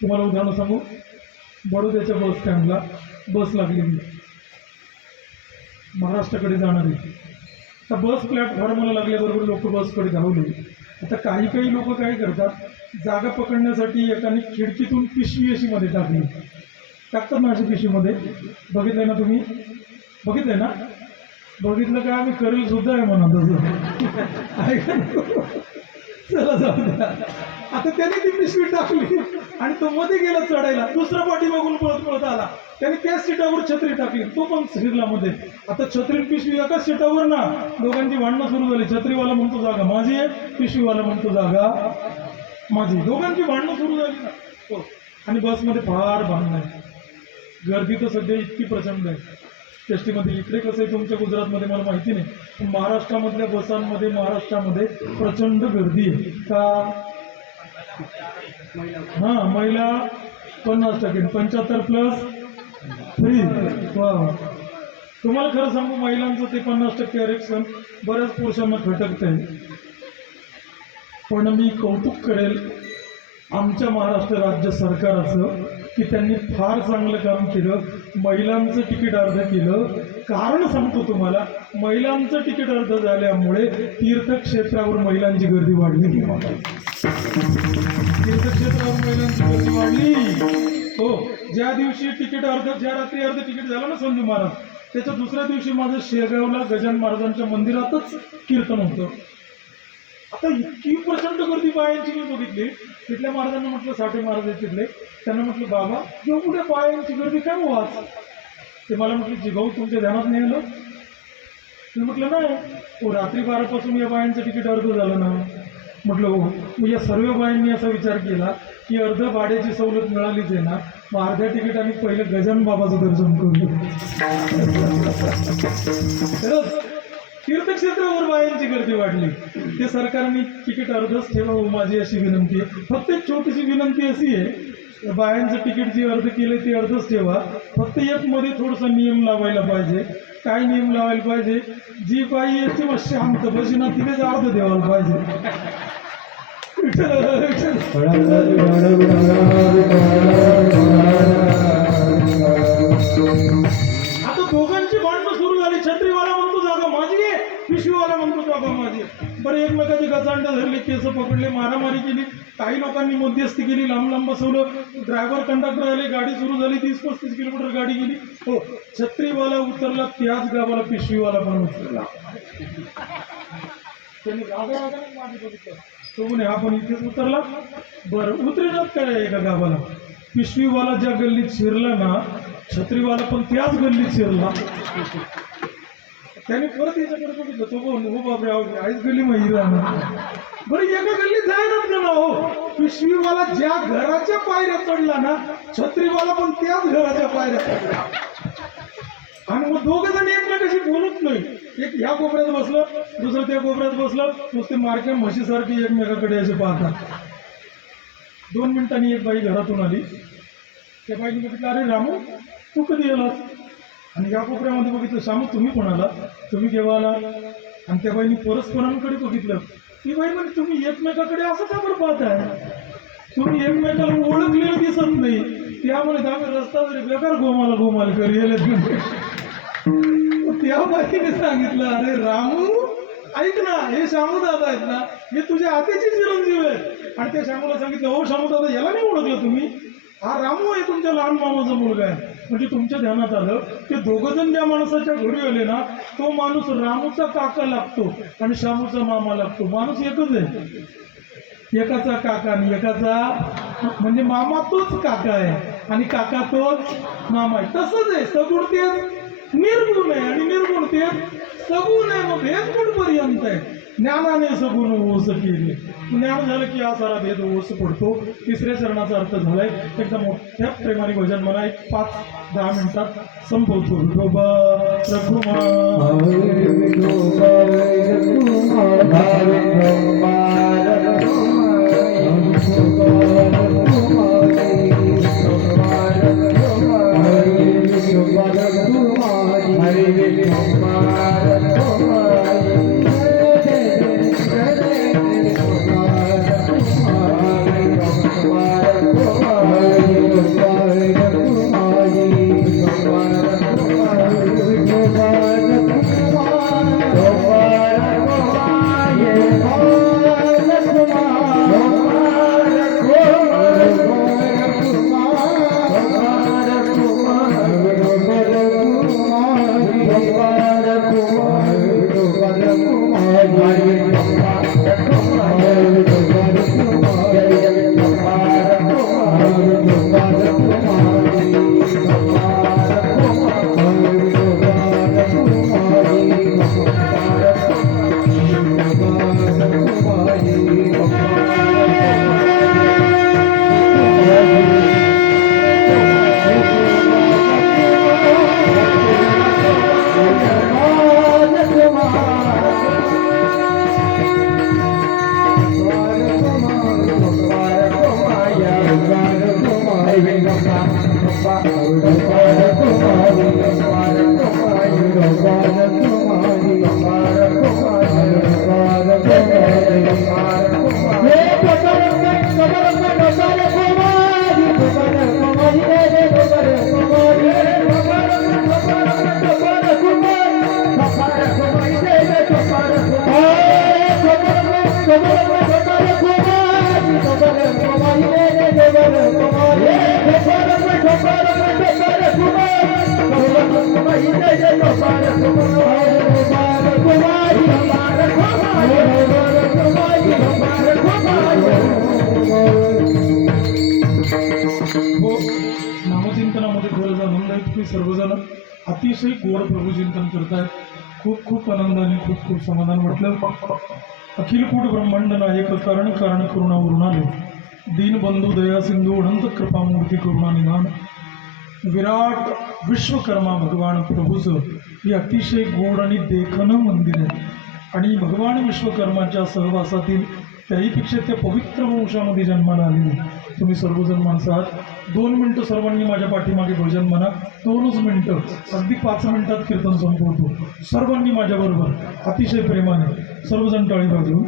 तुम्हाला उदाहरण सांगू, बडोद्याच्या बस स्टँडला बस लागलेली महाराष्ट्राकडे जाणारी. आता बस प्लॅटफॉर्मला लागल्याबरोबर लोक बसकडे धावले. आता काही काही लोक काय करतात, जागा पकडण्यासाठी एकाने खिडकीतून पिशवी अशी मध्ये टाकली, टाकतात ना अशी पिशवीमध्ये. बघितलंय ना तुम्ही? बघितलंय ना? बघितलं का? आम्ही करेल सुद्धा आहे म्हणा तसं. ऐका ना, चला जाऊ द्या. आता त्याने ती पिशवी टाकली आणि तो मध्ये गेला चढायला, दुसरा पाठी बघून पळत पळत आला. त्याने त्याच सीटावर छत्री टाकली, तो पण शिरला मध्ये. आता छत्री पिशवी एकाच सीटावर ना, दोघांची भांडणं सुरू झाली. छत्रीवाला म्हणतो जागा माझी आहे, पिशवीवाला म्हणतो जागा माझी. दोघांची भांडणं सुरू झाली ना. हो, आणि बसमध्ये फार भांडणं आहे. गर्दी तर सध्या इतकी प्रचंड आहे एसटीमध्ये. इकडे कसं आहे तुमच्या गुजरातमध्ये मला माहिती नाही, पण महाराष्ट्रामधल्या बसांमध्ये महाराष्ट्रामध्ये प्रचंड गर्दी आहे का? हां, महिला 50%, 75+ फ्री. वा, तुम्हाला खरं सांगू, महिलांचं ते 50% आरक्षण बऱ्याच पुरुषांना खटकत आहे. पण मी कौतुक करेल आमच्या महाराष्ट्र राज्य सरकारचं की त्यांनी फार चांगलं काम केलं. महिलांचं तिकीट अर्ध केलं. कारण सांगतो तुम्हाला, महिलांचं तिकीट अर्ध झाल्यामुळे तीर्थक्षेत्रावर महिलांची गर्दी वाढली. तीर्थक्षेत्रावर महिलांची गर्दी वाढली. हो, ज्या दिवशी तिकीट अर्ध, ज्या रात्री अर्ध तिकीट झालं ना संजू महाराज, त्याच्या दुसऱ्या दिवशी माझं शेगावला गजानन महाराजांच्या मंदिरातच कीर्तन होतं. आता इतकी प्रचंड गर्दी बायांची मी बघितली. तिथल्या महाराजांना म्हटलं, साठे महाराज आहेत तिथले, त्यांना म्हटलं बाबा एवढ्या बायांची गर्दी काय हो आज? ते मला म्हटलं जिगाऊ तुमच्या ध्यानात नाही आलं? मी म्हटलं नाही हो, रात्री 12 या बायांचं तिकीट अर्ध झालं ना. म्हटलं हो. मग या सर्व बायांनी असा विचार केला की अर्ध भाड्याची सवलत मिळालीच आहे ना, मग अर्ध्या तिकिटाने पहिलं गजानन बाबाचं दर्शन करू. खरंच तीर्थक्षेत्रावर बायांची गर्दी वाढली. ते सरकारने तिकीट अर्धच ठेवावं माझी अशी विनंती आहे. फक्त एक छोटीशी विनंती अशी आहे, बायांचं तिकीट जे अर्ध केले ते अर्धच ठेवा. फक्त एक मध्ये थोडासा नियम लावायला पाहिजे. काय नियम लावायला पाहिजे? जी बाई येते मग शांत बसीना तिथेच अर्ध द्यावायला पाहिजे. आता दोघांची भांडणं सुरू झाली. छत्रीवाला म्हणतो जागा माझी आहे, पिशवीवाला म्हणतो जागा माझी आहे. बरं, एकमेकाची गचांड धरली, केस पकडले, मारामारी केली. काही लोकांनी मध्यस्थी केली, लांब लांब बसवलं. ड्रायव्हर कंडक्टर आले, गाडी सुरू झाली. 30-35 किलोमीटर गाडी गेली. हो, छत्रीवाला उतरला, त्याच गावाला पिशवीवाला पण उतरला. त्यांनी गागा माझी बघितलं, तो म्हणे आपण इथेच उतरला. बरं, उतरेनात काय एका गावाला? पिशवीवाला ज्या गल्लीत शिरला ना, छत्रीवाला पण त्याच गल्लीत शिरला. त्याने परत याच्याकडे बघितलं, तो बोल हो बापरे आईच गल्ली माहिती राहणार. बरं, एका गल्लीत जायनाच का ना हो? पिशवीवाला ज्या घराच्या पायऱ्या चढला ना, छत्रीवाला पण त्याच घराच्या पायऱ्या चढला. आणि मग दोघं जण एकमेकाशी बोलत नाही. एक ह्या कोपऱ्यात बसलं, दुसरं त्या कोपऱ्यात बसलं, नुसते मारक्या म्हशीसारखी एकमेकाकडे असे पाहतात. 2 मिनिटांनी एक बाई घरातून आली. त्या बाईने बघितलं, अरे रामू तू कधी आलास? आणि या कोपऱ्यामध्ये बघितलं, श्यामू तुम्ही कोण आला? तुम्ही केव्हा आला? आणि त्या बाईने परस्परांकडे बघितलं. ती बाई म्हणजे तुम्ही एकमेकाकडे असं का बरं पाहताय? तुम्ही एकमेकाला ओळखलेलं दिसत नाही. त्यामुळे आम्ही रस्ता जरी बेकार घोमाला करेल. त्या बाईने सांगितलं, अरे रामू ऐक ना, हे शामू दादा आहेत ना, हे तुझ्या आत्याचे चिरंजीव आहेत. आणि त्या शामूला सांगितलं, हो शामू दादा, याला नाही ओळखलं तुम्ही? हा रामू आहे तुमच्या लहान मामाचा मुलगा आहे. म्हणजे तुमच्या ध्यानात आलं की दोघं जण ज्या माणसाच्या घरी आले ना, तो माणूस रामूचा काका लागतो आणि शामूचा मामा लागतो. माणूस एकच आहे, एकाचा काका आणि एकाचा म्हणजे मामा तोच काका आहे आणि काका तोच मामा आहे. तसंच आहे, सगुण तेच निर्गुण आहे आणि निर्गुण तेच सगुण आहे. मग भेद कुठपर्यंत आहे? ज्ञानाने सगुण ओस केले. ज्ञान झालं की हा सारा भेद ओस पडतो. तिसऱ्या चरणाचा अर्थ झालाय. एकदम मोठ्या प्रेमाने भजन म्हणा, एक 5-10 मिनिटात संपवतो. विठोबा रघुमा नामचिंतनामध्ये खरंच आनंद आहे. तुम्ही सर्वजण अतिशय गोड प्रभुचिंतन करताय. खूप खूप आनंदाने खूप खूप समाधान वाटलं. अखिल कूट ब्रह्मांड नायक कारण कारण करुणा वरुणाले दीनबंधू दया सिंधू अनंत कृपामूर्ती करुणा निधान विराट विश्वकर्मा भगवान प्रभूचं हे अतिशय गोड आणि देखणं मंदिर आहे. आणि भगवान विश्वकर्माच्या सहवासातील त्याहीपेक्षा त्या पवित्र वंशामध्ये जन्माला आलेले तुम्ही सर्वजण माणसं आहात. 2 मिनटं सर्वांनी माझ्या पाठीमागे भजन म्हणा. 2च मिनटं, अगदी 5 मिनिटात कीर्तन संपवतो. सर्वांनी माझ्याबरोबर अतिशय प्रेमाने सर्वजण टाळी वाजवून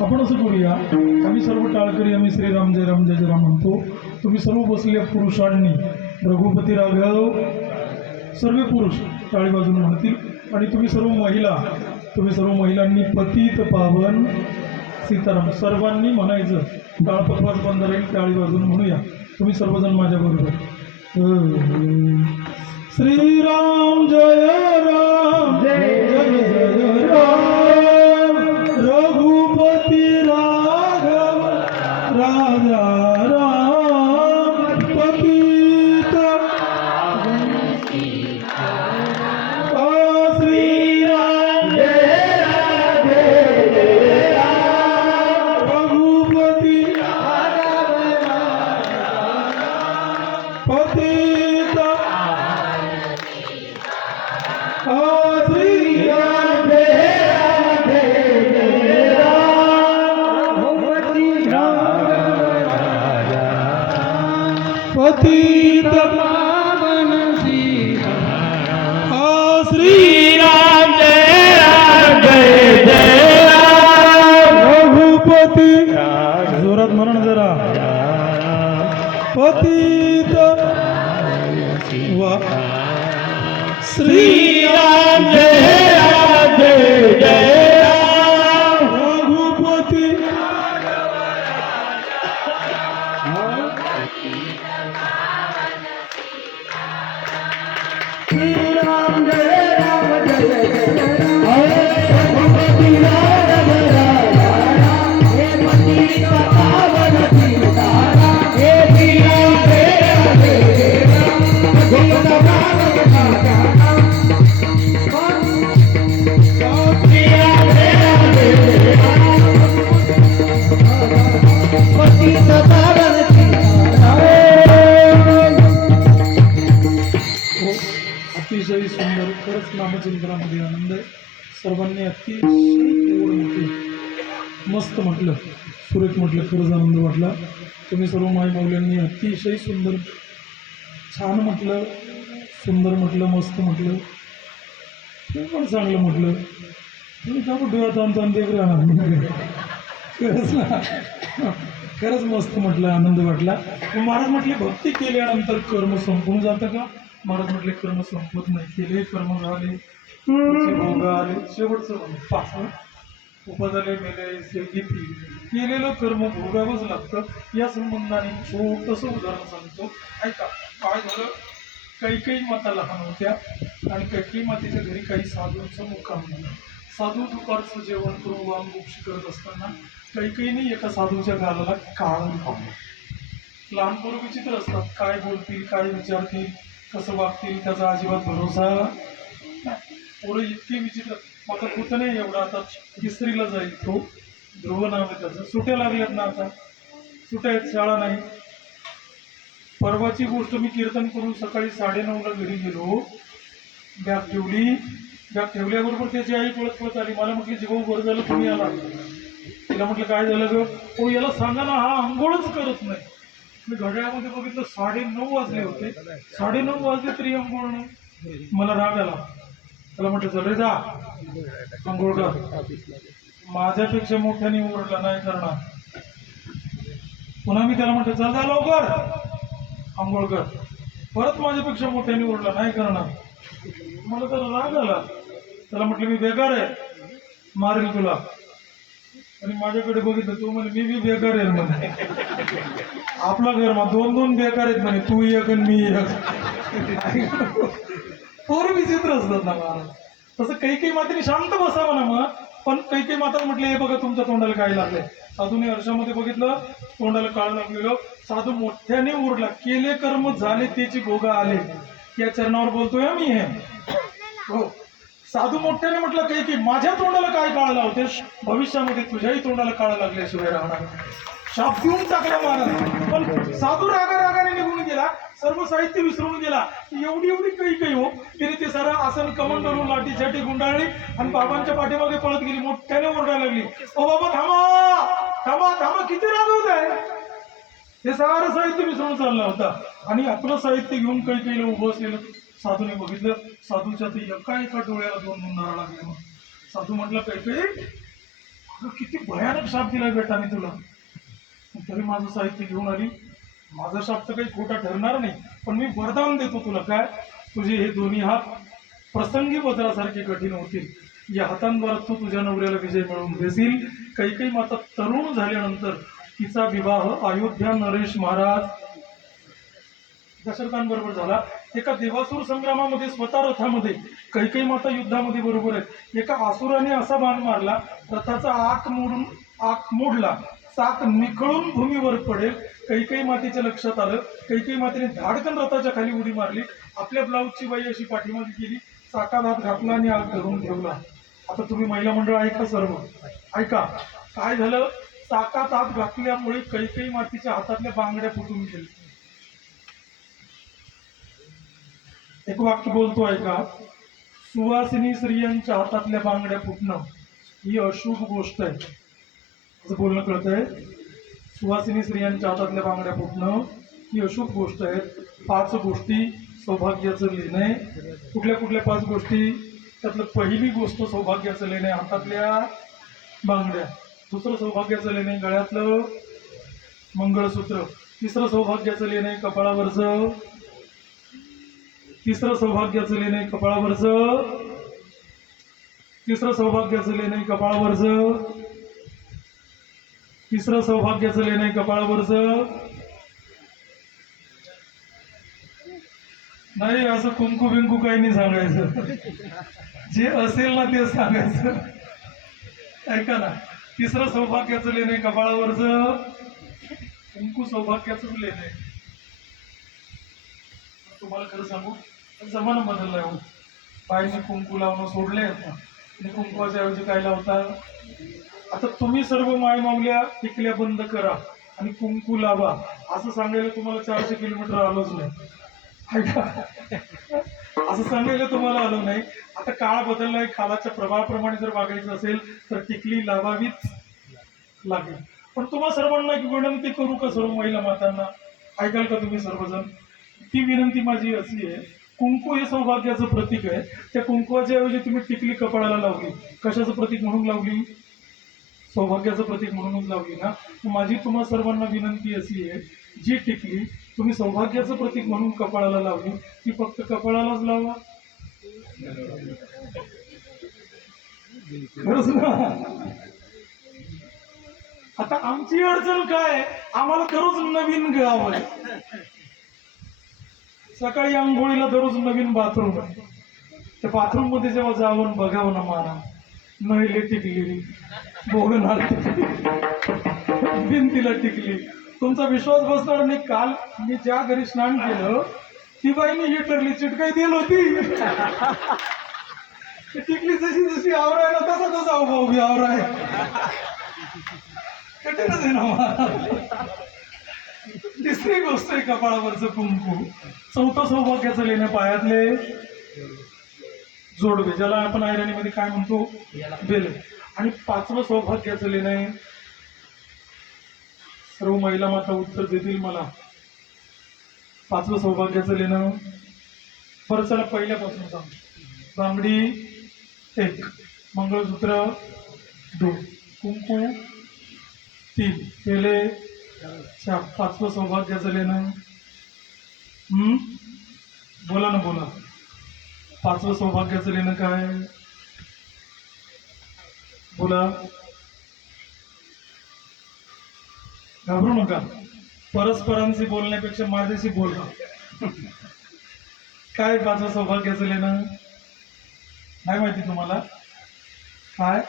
आपण असं करूया. आम्ही सर्व टाळकरी आम्ही श्रीराम जय राम जय जय राम म्हणतो. तुम्ही सर्व बसलेल्या पुरुषांनी रघुपती राघव सर्व पुरुष टाळी वाजवून म्हणतील. आणि तुम्ही सर्व महिलांनी पतित पावन सीताराम सर्वांनी म्हणायचं. टाळपकवाज बंद राहील, टाळी वाजून म्हणूया. तुम्ही सर्वजण माझ्याबरोबर श्रीराम जय राम जय जय राम रघुपती राघव राजा राम पतित श्रीराम जय राम जय राम रघुपती पतित श्रीराम जय राम जय राम रघुपती पतित पावन श्रीराम जय राम जय जय घोगुपती जोरात म्हणून जरा पतित वा श्रीराम जय राम जय जय राम रघुपती श्रीराम जय राम जय जय राम रघुपति राम राम राम हे पतित पावन सीताराम हे श्रीराम जय राम जय राम रघुपति राम अतिशय सुंदर खरंच नामचिंतनामध्ये आनंद आहे सर्वांनी अतिशय गोड म्हटलं मस्त म्हटलं सुरेख म्हटलं खरंच आनंद वाटला तुम्ही सर्व माई मौल्यांनी अतिशय सुंदर छान म्हटलं सुंदर म्हटलं मस्त म्हटलं ते पण चांगलं म्हटलं तुम्ही का डोळ्यात आणता देख राहणार खरंच ना खरंच मस्त म्हटलं आनंद वाटला महाराज म्हटले भक्ती केल्यानंतर कर्म संपून जातं का महाराज म्हटले कर्म संपत नाही केले कर्म झाले त्याचे भोग आले शेवटचं पाच उपजाले मेले घेतली केलेलं कर्म भोगावंच लागतं या संबंधाने छोटंसं उदाहरण सांगतो ऐका काय झालं काही माता लहान होत्या आणि काही मातेच्या घरी काही साधूंचं मुक्काम झालं साधू दुपारचं जेवण करून वामगुपशी करत असताना काही एका साधूच्या गालाला काळ खावलं लहान पोरं विचित्र असतात काय बोलतील काय विचारतील कसं वागतील त्याचा अजिबात भरोसा नाही पोरं इतके विचित्र आता कुठं नाही एवढा आता तिसरीला जाईल तो ध्रुव नाव आहे त्याचं सुट्या लागल्यात ना आता सुट्या आहेत शाळा नाही परवाची गोष्ट मी कीर्तन करून सकाळी 9:30ला घरी गेलो बॅग ठेवली बॅग ठेवल्याबरोबर त्याची आई पळत आली मला म्हटली जेव्हा बरं झालं तुम्ही आला तिला म्हटलं काय झालं ग हो याला सांगा ना हा आंघोळच करत नाही मी घड्याळामध्ये बघितलं 9:30 वाजले होते 9:30 वाजले तरी आंघोळ नाही मला राग आला त्याला म्हटलं चल रे जा आंघोळ कर माझ्यापेक्षा मोठ्याने ओरडला नाही करणार पुन्हा मी त्याला म्हटलं चल जा लवकर आंघोळ कर परत माझ्यापेक्षा मोठ्याने ओरडला नाही करणार मला त्याला राग आला त्याला म्हटलं मी बेकार आहे मारेल तुला आणि माझ्याकडे बघितलं तू म्हणे मी बेकार आहे म्हणे आपला घर मा दोन बेकार आहेत म्हणे तू एक आणि मी एक पोरं विचित्र असतात ना महाराज तसं काही मातेने शांत बसावं ना मग पण काही माता म्हटलं हे बघा तुमच्या तोंडाला काय लागलंय साधूने अर्शामध्ये बघितलं तोंडाला काळ लागलेलं साधू मोठ्याने ओरडला केले कर्म झाले त्याची भोग आले या चरणावर बोलतोय मी हे हो साधू मोठ्याने म्हटलं काही माझ्या तोंडाला काय काळ लावते भविष्यामध्ये तुझ्याही तोंडाला काळ लागल्याशिवाय राहणार शाप देऊन टाकला महाराज पण साधू रागाने निघून गेला सर्व साहित्य विसरून गेला एवढी काही हो तिने ते सारं आसन कमंडलून लाठी छाटी गुंडाळली आणि बाबांच्या पाठीमागे पळत गेली मोठ्याने ओरडायला लागली ओ बाबा थांबा किती रागवत आहे हे सारं साहित्य विसरून चालला होता आणि आपलं साहित्य घेऊन काही उभं असलेलं साधूने बघितलं साधूच्या ते एका डोळ्याला 2 नारा लागले मग साधू म्हटलं काही किती भयानक शाप दिला बेटाने तुला तरी माझं साहित्य घेऊन आली माझा शाप तर काही खोटा ठरणार नाही पण मी वरदान देतो तुला काय तुझे हे दोन्ही हात प्रसंगी वज्रासारखे कठीण होतील या हातांद्वारा तू तुझ्या नवऱ्याला विजय मिळवून देशील काही माता तरुण झाल्यानंतर तिचा विवाह अयोध्या नरेश महाराज दशरथांबरोबर झाला एका देवासुर संग्रामामध्ये स्वतः रथामध्ये काही माता युद्धामध्ये बरोबर आहे एका असुराने असा बाण मारला रथाचा आक मोडला चाक निखळून भूमीवर पडेल काही मातेच्या लक्षात आलं काही मातेने धाडकन रथाच्या खाली उडी मारली आपल्या ब्लाऊजची बाई अशी पाठीमागे गेली चाकात हात घातला आणि आग धरून ठेवला आता तुम्ही महिला मंडळ ऐका सर्व ऐका काय झालं चाकात हात घातल्यामुळे काही मातीच्या हातातल्या बांगड्या फुटून गेल्या एक वाक्य बोलतो ऐका सुवासिनी स्त्रियांच्या हातातल्या बांगड्या फुटणं ही अशुभ गोष्ट आहे असं बोलणं कळतंय सुवासिनी स्त्रियांच्या हातातल्या बांगड्या फुटणं ही अशुभ गोष्ट आहे 5 गोष्टी सौभाग्याचं लेणं कुठल्या 5 गोष्टी त्यातलं पहिली गोष्ट सौभाग्याचं लेणं हातातल्या बांगड्या दुसरं सौभाग्याचं लेणे गळ्यातलं मंगळसूत्र. तिसरं सौभाग्याचं लेणे कपाळावरचं. तिसरं सौभाग्याचं लेणे कपाळावरचं. तिसरं सौभाग्याचं लेणे कपाळावरचं. तिसरं सौभाग्याचं लेणे कपाळावरचं. नाही असं कुंकू बिंकू काही नाही सांगायचं, जे असेल ना ते सांगायचं. ऐका ना, तिसरं सौभाग्याचं लेणे कपाळावरचं. कुंकू सौभाग्याचंच लेणे. तुम्हाला खरं सांगू, जमाना बदललाय हो. बाईने कुंकू लावणं सोडले आणि कुंकवाच्या ऐवजी काय लावतात. आता तुम्ही सर्व माय माऊल्या टिकल्या बंद करा आणि कुंकू लावा असं सांगायला तुम्हाला 400 किलोमीटर आलोच नाही. ऐका, असं सांगायला तुम्हाला आलो नाही. आता काळ बदललाय, काळाच्या प्रभावाप्रमाणे जर वागायचं असेल तर टिकली लावावीच लागेल. पण तुम्हा सर्वांना एक विनंती करू का, सर्व महिला मातांना ऐकाल का तुम्ही सर्वजण. ती विनंती माझी अशी आहे, कुंकू हे सौभाग्याचं प्रतीक आहे. त्या कुंकवाच्या ऐवजी तुम्ही टिकली कपाळाला लावली, कशाचं प्रतीक म्हणून लावली. सौभाग्याचं प्रतीक म्हणूनच लावली ना. माझी तुम्हा सर्वांना विनंती अशी आहे, जी टिकली तुम्ही सौभाग्याचं प्रतीक म्हणून कपाळाला लावली ती फक्त कपाळालाच लावा. खरंच ना. आता आमची अडचण काय, आम्हाला दररोज नवीन गाव आहे. सकाळी आंघोळीला दररोज नवीन बाथरूम आहे. त्या बाथरूम मध्ये जेव्हा जाऊन बघावं ना, मारा नळीला टिकली, बोगनाला टिकली, भिंतीला टिकली, तुमचा विश्वास बसणार नाही. काल मी ज्या घरी स्नान केलं ती बाईने हिटरली चिटकाई दिली होती. टिकली जशी जशी आवराय ना तसा तसा अभाव बी आवराय. कठीणच आहे ना. तिसरी गोष्ट आहे कपाळावरचं कुंकू. चौथं सौभाग्याचं लेणे पायातले जोडवे, ज्याला आपण ऐराणीमध्ये काय म्हणतो, बेले. आणि पाचवं सौभाग्याचं लेणे, सर्व महिला माता उत्तर देतील मला. पाचवं सौभाग्याचं लेणं, बरं चला पहिल्यापासून सांग. बांगडी 1, मंगळसूत्र 2, कुंकू 3, पेले 4. पाचवं सौभाग्याचं लेणं. बोला ना बोला. पाचवं सौभाग्याचं लेणं काय, बोला. घाबरू नका, परस्परांशी बोलण्यापेक्षा माझ्याशी बोला. काय पाचवं सौभाग्याचं लेणं नाही माहिती तुम्हाला काय.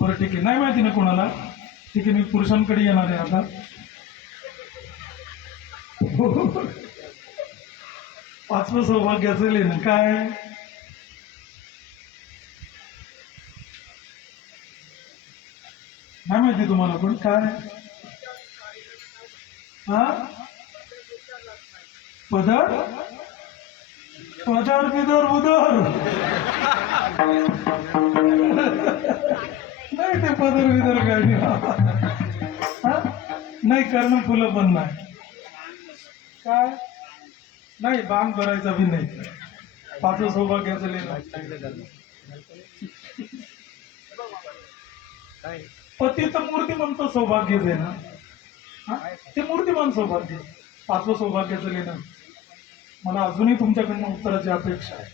बरं ठीक आहे, नाही माहिती ना कोणाला. ठीक आहे, मी पुरुषांकडे येणार आहे आता. पाचवं सौभाग्याचं लेणं काय, नाही माहिती तुम्हाला पण काय. हा, पदर पदर बिदर उदर. नाही ते पदर बिदर काय नाही. करणं फुलं पण नाही. काय नाही, बांग भरायचा बी नाही. पाचवं सौभाग्याचं लेणं. पती तर मूर्तिमंत सौभाग्यच आहे ना. ते मूर्तिमान सौभाग्य. पाचवं सौभाग्याचं लेणं. मला अजूनही तुमच्याकडनं उत्तराची अपेक्षा आहे.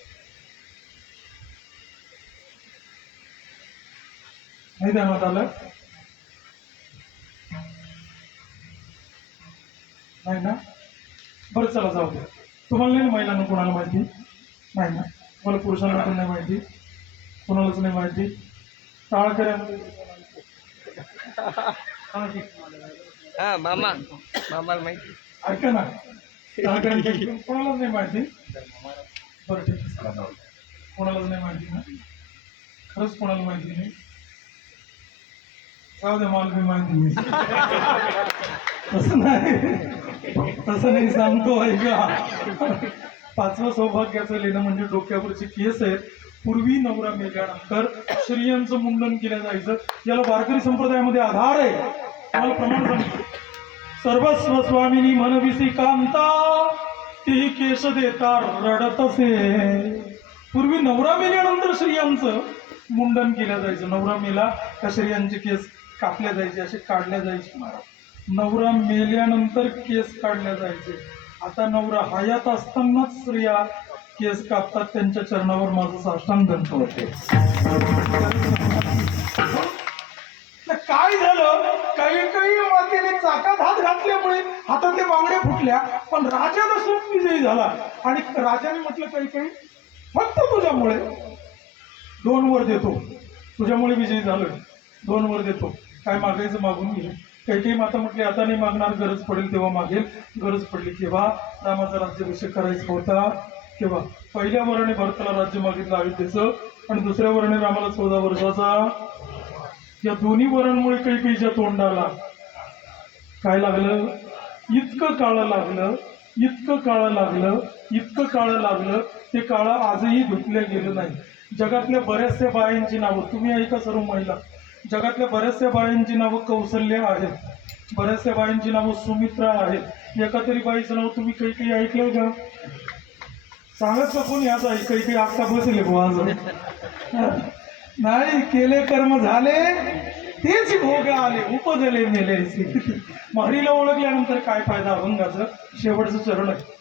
नाही देण्यात आलं, नाही ना. बरं चला जाऊ द्या. तुम्हाला नाही, महिलांना कोणाला माहिती नाही ना. मला पुरुषांना पण नाही माहिती, कोणालाच नाही माहिती. टाळकऱ्यामध्ये मामा मामाला माहिती. ऐका ना, टाळकऱ्यांपैकी कोणालाच नाही माहिती. बरं ठीक आहे, कोणालाच नाही माहिती ना. खरंच कोणाला माहिती नाही. जाऊ द्या, मला बी माहिती नाही. तसं नाही सांगतो. ऐका, पाचवं सौभाग्याचं लेणं म्हणजे डोक्यावरचे केस आहेत. पूर्वी नवरा मेल्यानंतर स्त्रियांचं मुंडन केलं जायचं. याला वारकरी संप्रदायामध्ये आधार आहे. मला प्रमाण सांगतो. सर्वस्व स्वामिनी मनविसी कांता, ती केस देता रडत असे. पूर्वी नवरा मेल्यानंतर स्त्रियांचं मुंडन केलं जायचं. नवरा मेला का स्त्रियांचे केस कापल्या जायचे, असे काढल्या जायचे महाराज. नवरा मेल्यानंतर केस काढल्या जायचे. आता नवरा हयात असतानाच स्त्रिया केस कापतात. त्यांच्या चरणावर माझं साष्टांग दंड होते. काय झालं, काही काही मातेने चाकात हात घातल्यामुळे हातातले बांगड्या फुटल्या, पण राजा दशरथ विजयी झाला. आणि राजाने म्हटलं काही काही फक्त तुझ्यामुळे 2 वर देतो, तुझ्यामुळे विजयी झालोय, 2 वर देतो, काय मागायचं मागून घे. काही काही माता म्हटली आता नाही मागणार, गरज पडेल तेव्हा मागेल. गरज पडली केव्हा? रामाचा राज्याभिषेक करायचा होता तेव्हा. पहिल्या वराने भरताला राज्य मागितलं अयोध्येचं, आणि दुसऱ्या वराने रामाला 14 वर्षाचा. या दोन्ही वरांमुळे काही काहीच्या तोंडाला काय लागलं? इतकं काळं लागलं, इतकं काळं लागलं, इतकं काळं लागलं, ते काळं आजही धुतलं गेलं नाही. जगातल्या बऱ्याचशा बायांची नावं तुम्ही ऐका सर्व महिला, जगातल्या बऱ्याचशा बायांची नावं कौशल्य आहेत, बऱ्याचशा बायांची नावं सुमित्रा आहेत. एका तरी बाईचं नाव तुम्ही काही काही ऐकलंय का? सांगत का कोणी? आता काही काही आत्ता बसले बुवा. नाही, केले कर्म झाले तेच भोग आले, उपजले मेले. महरीला ओळखल्यानंतर काय फायदा? अभंगाचं शेवटचं चरण आहे.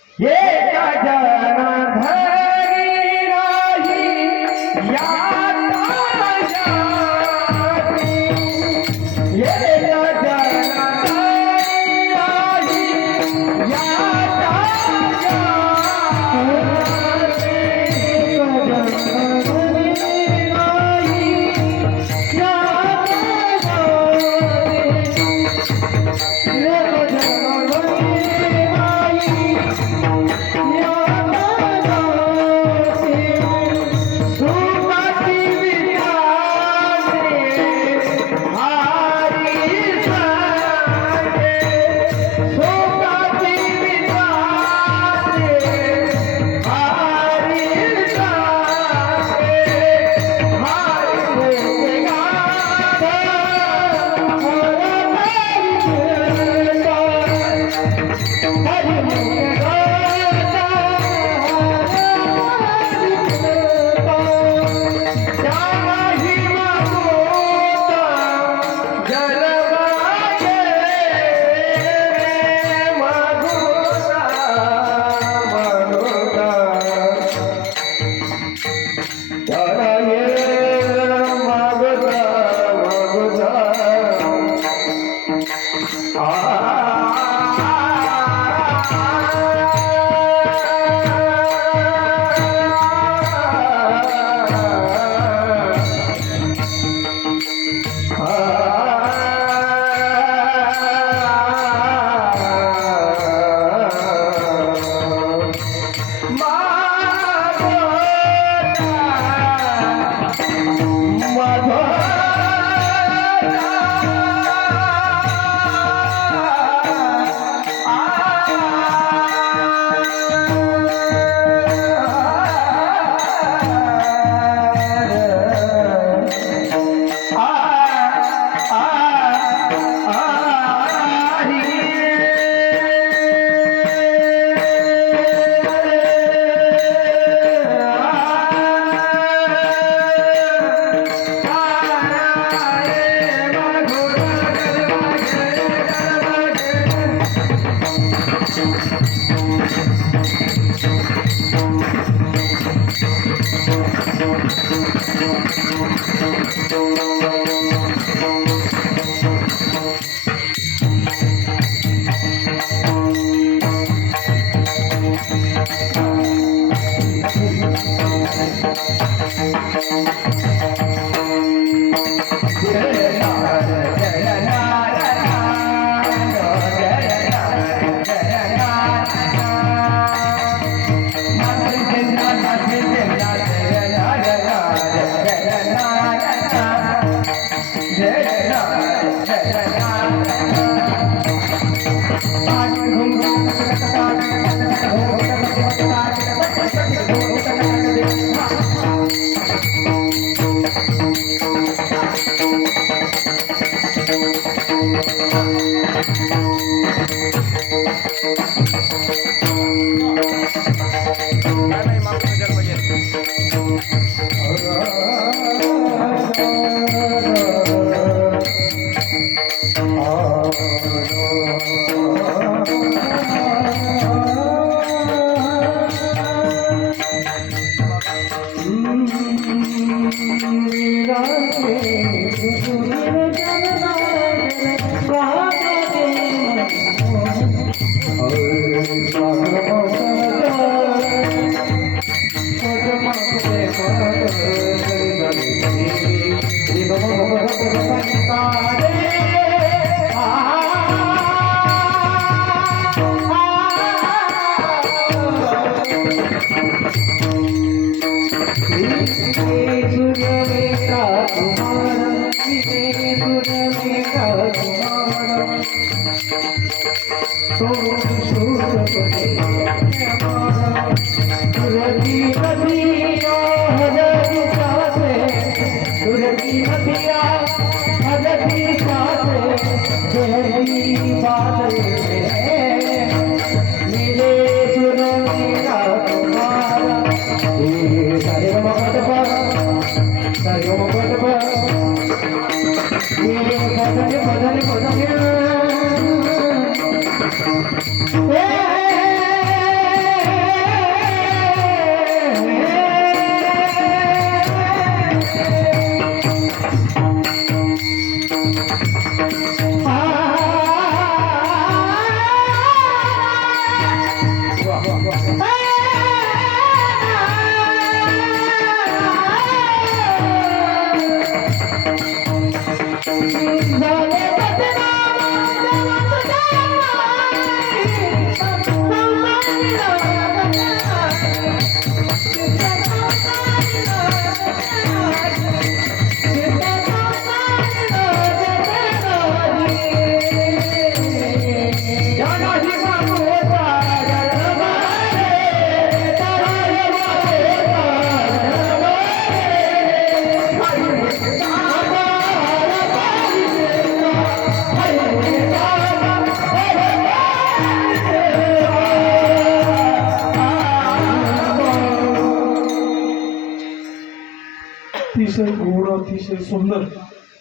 अतिशय गोड अतिशय सुंदर.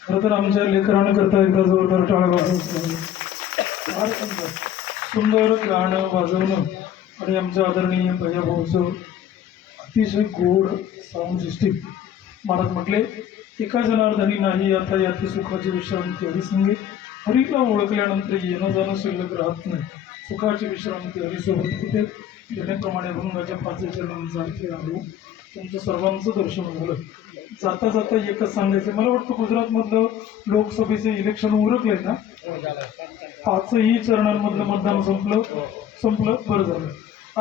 खरं तर आमच्या लेकरानं करता एकदा जोरदार टाळ्या वाजवून फार सुंदर गाणं वाजवणं आणि आमच्या आदरणीय भैया भाऊचं अतिशय गोड साऊंड सिस्टीम. महाराज म्हटले एका जनार्दनी नाही आता याची सुखाची विश्रांती हरिसंगे. हरीला ओळखल्यानंतर येणं जाणं शिल्लक राहत नाही. सुखाची विश्रांती हरीसोबत होते. त्याप्रमाणे अभंगाच्या 5 चरणांचा अर्थ आलो. तुमचं सर्वांचं दर्शन झालं. जाता जाता एकच सांगायचं, मला वाटतं गुजरातमधलं लोकसभेचे इलेक्शन उरकले ना, 5ही चरणांमधलं मतदान संपलं बरं झालं.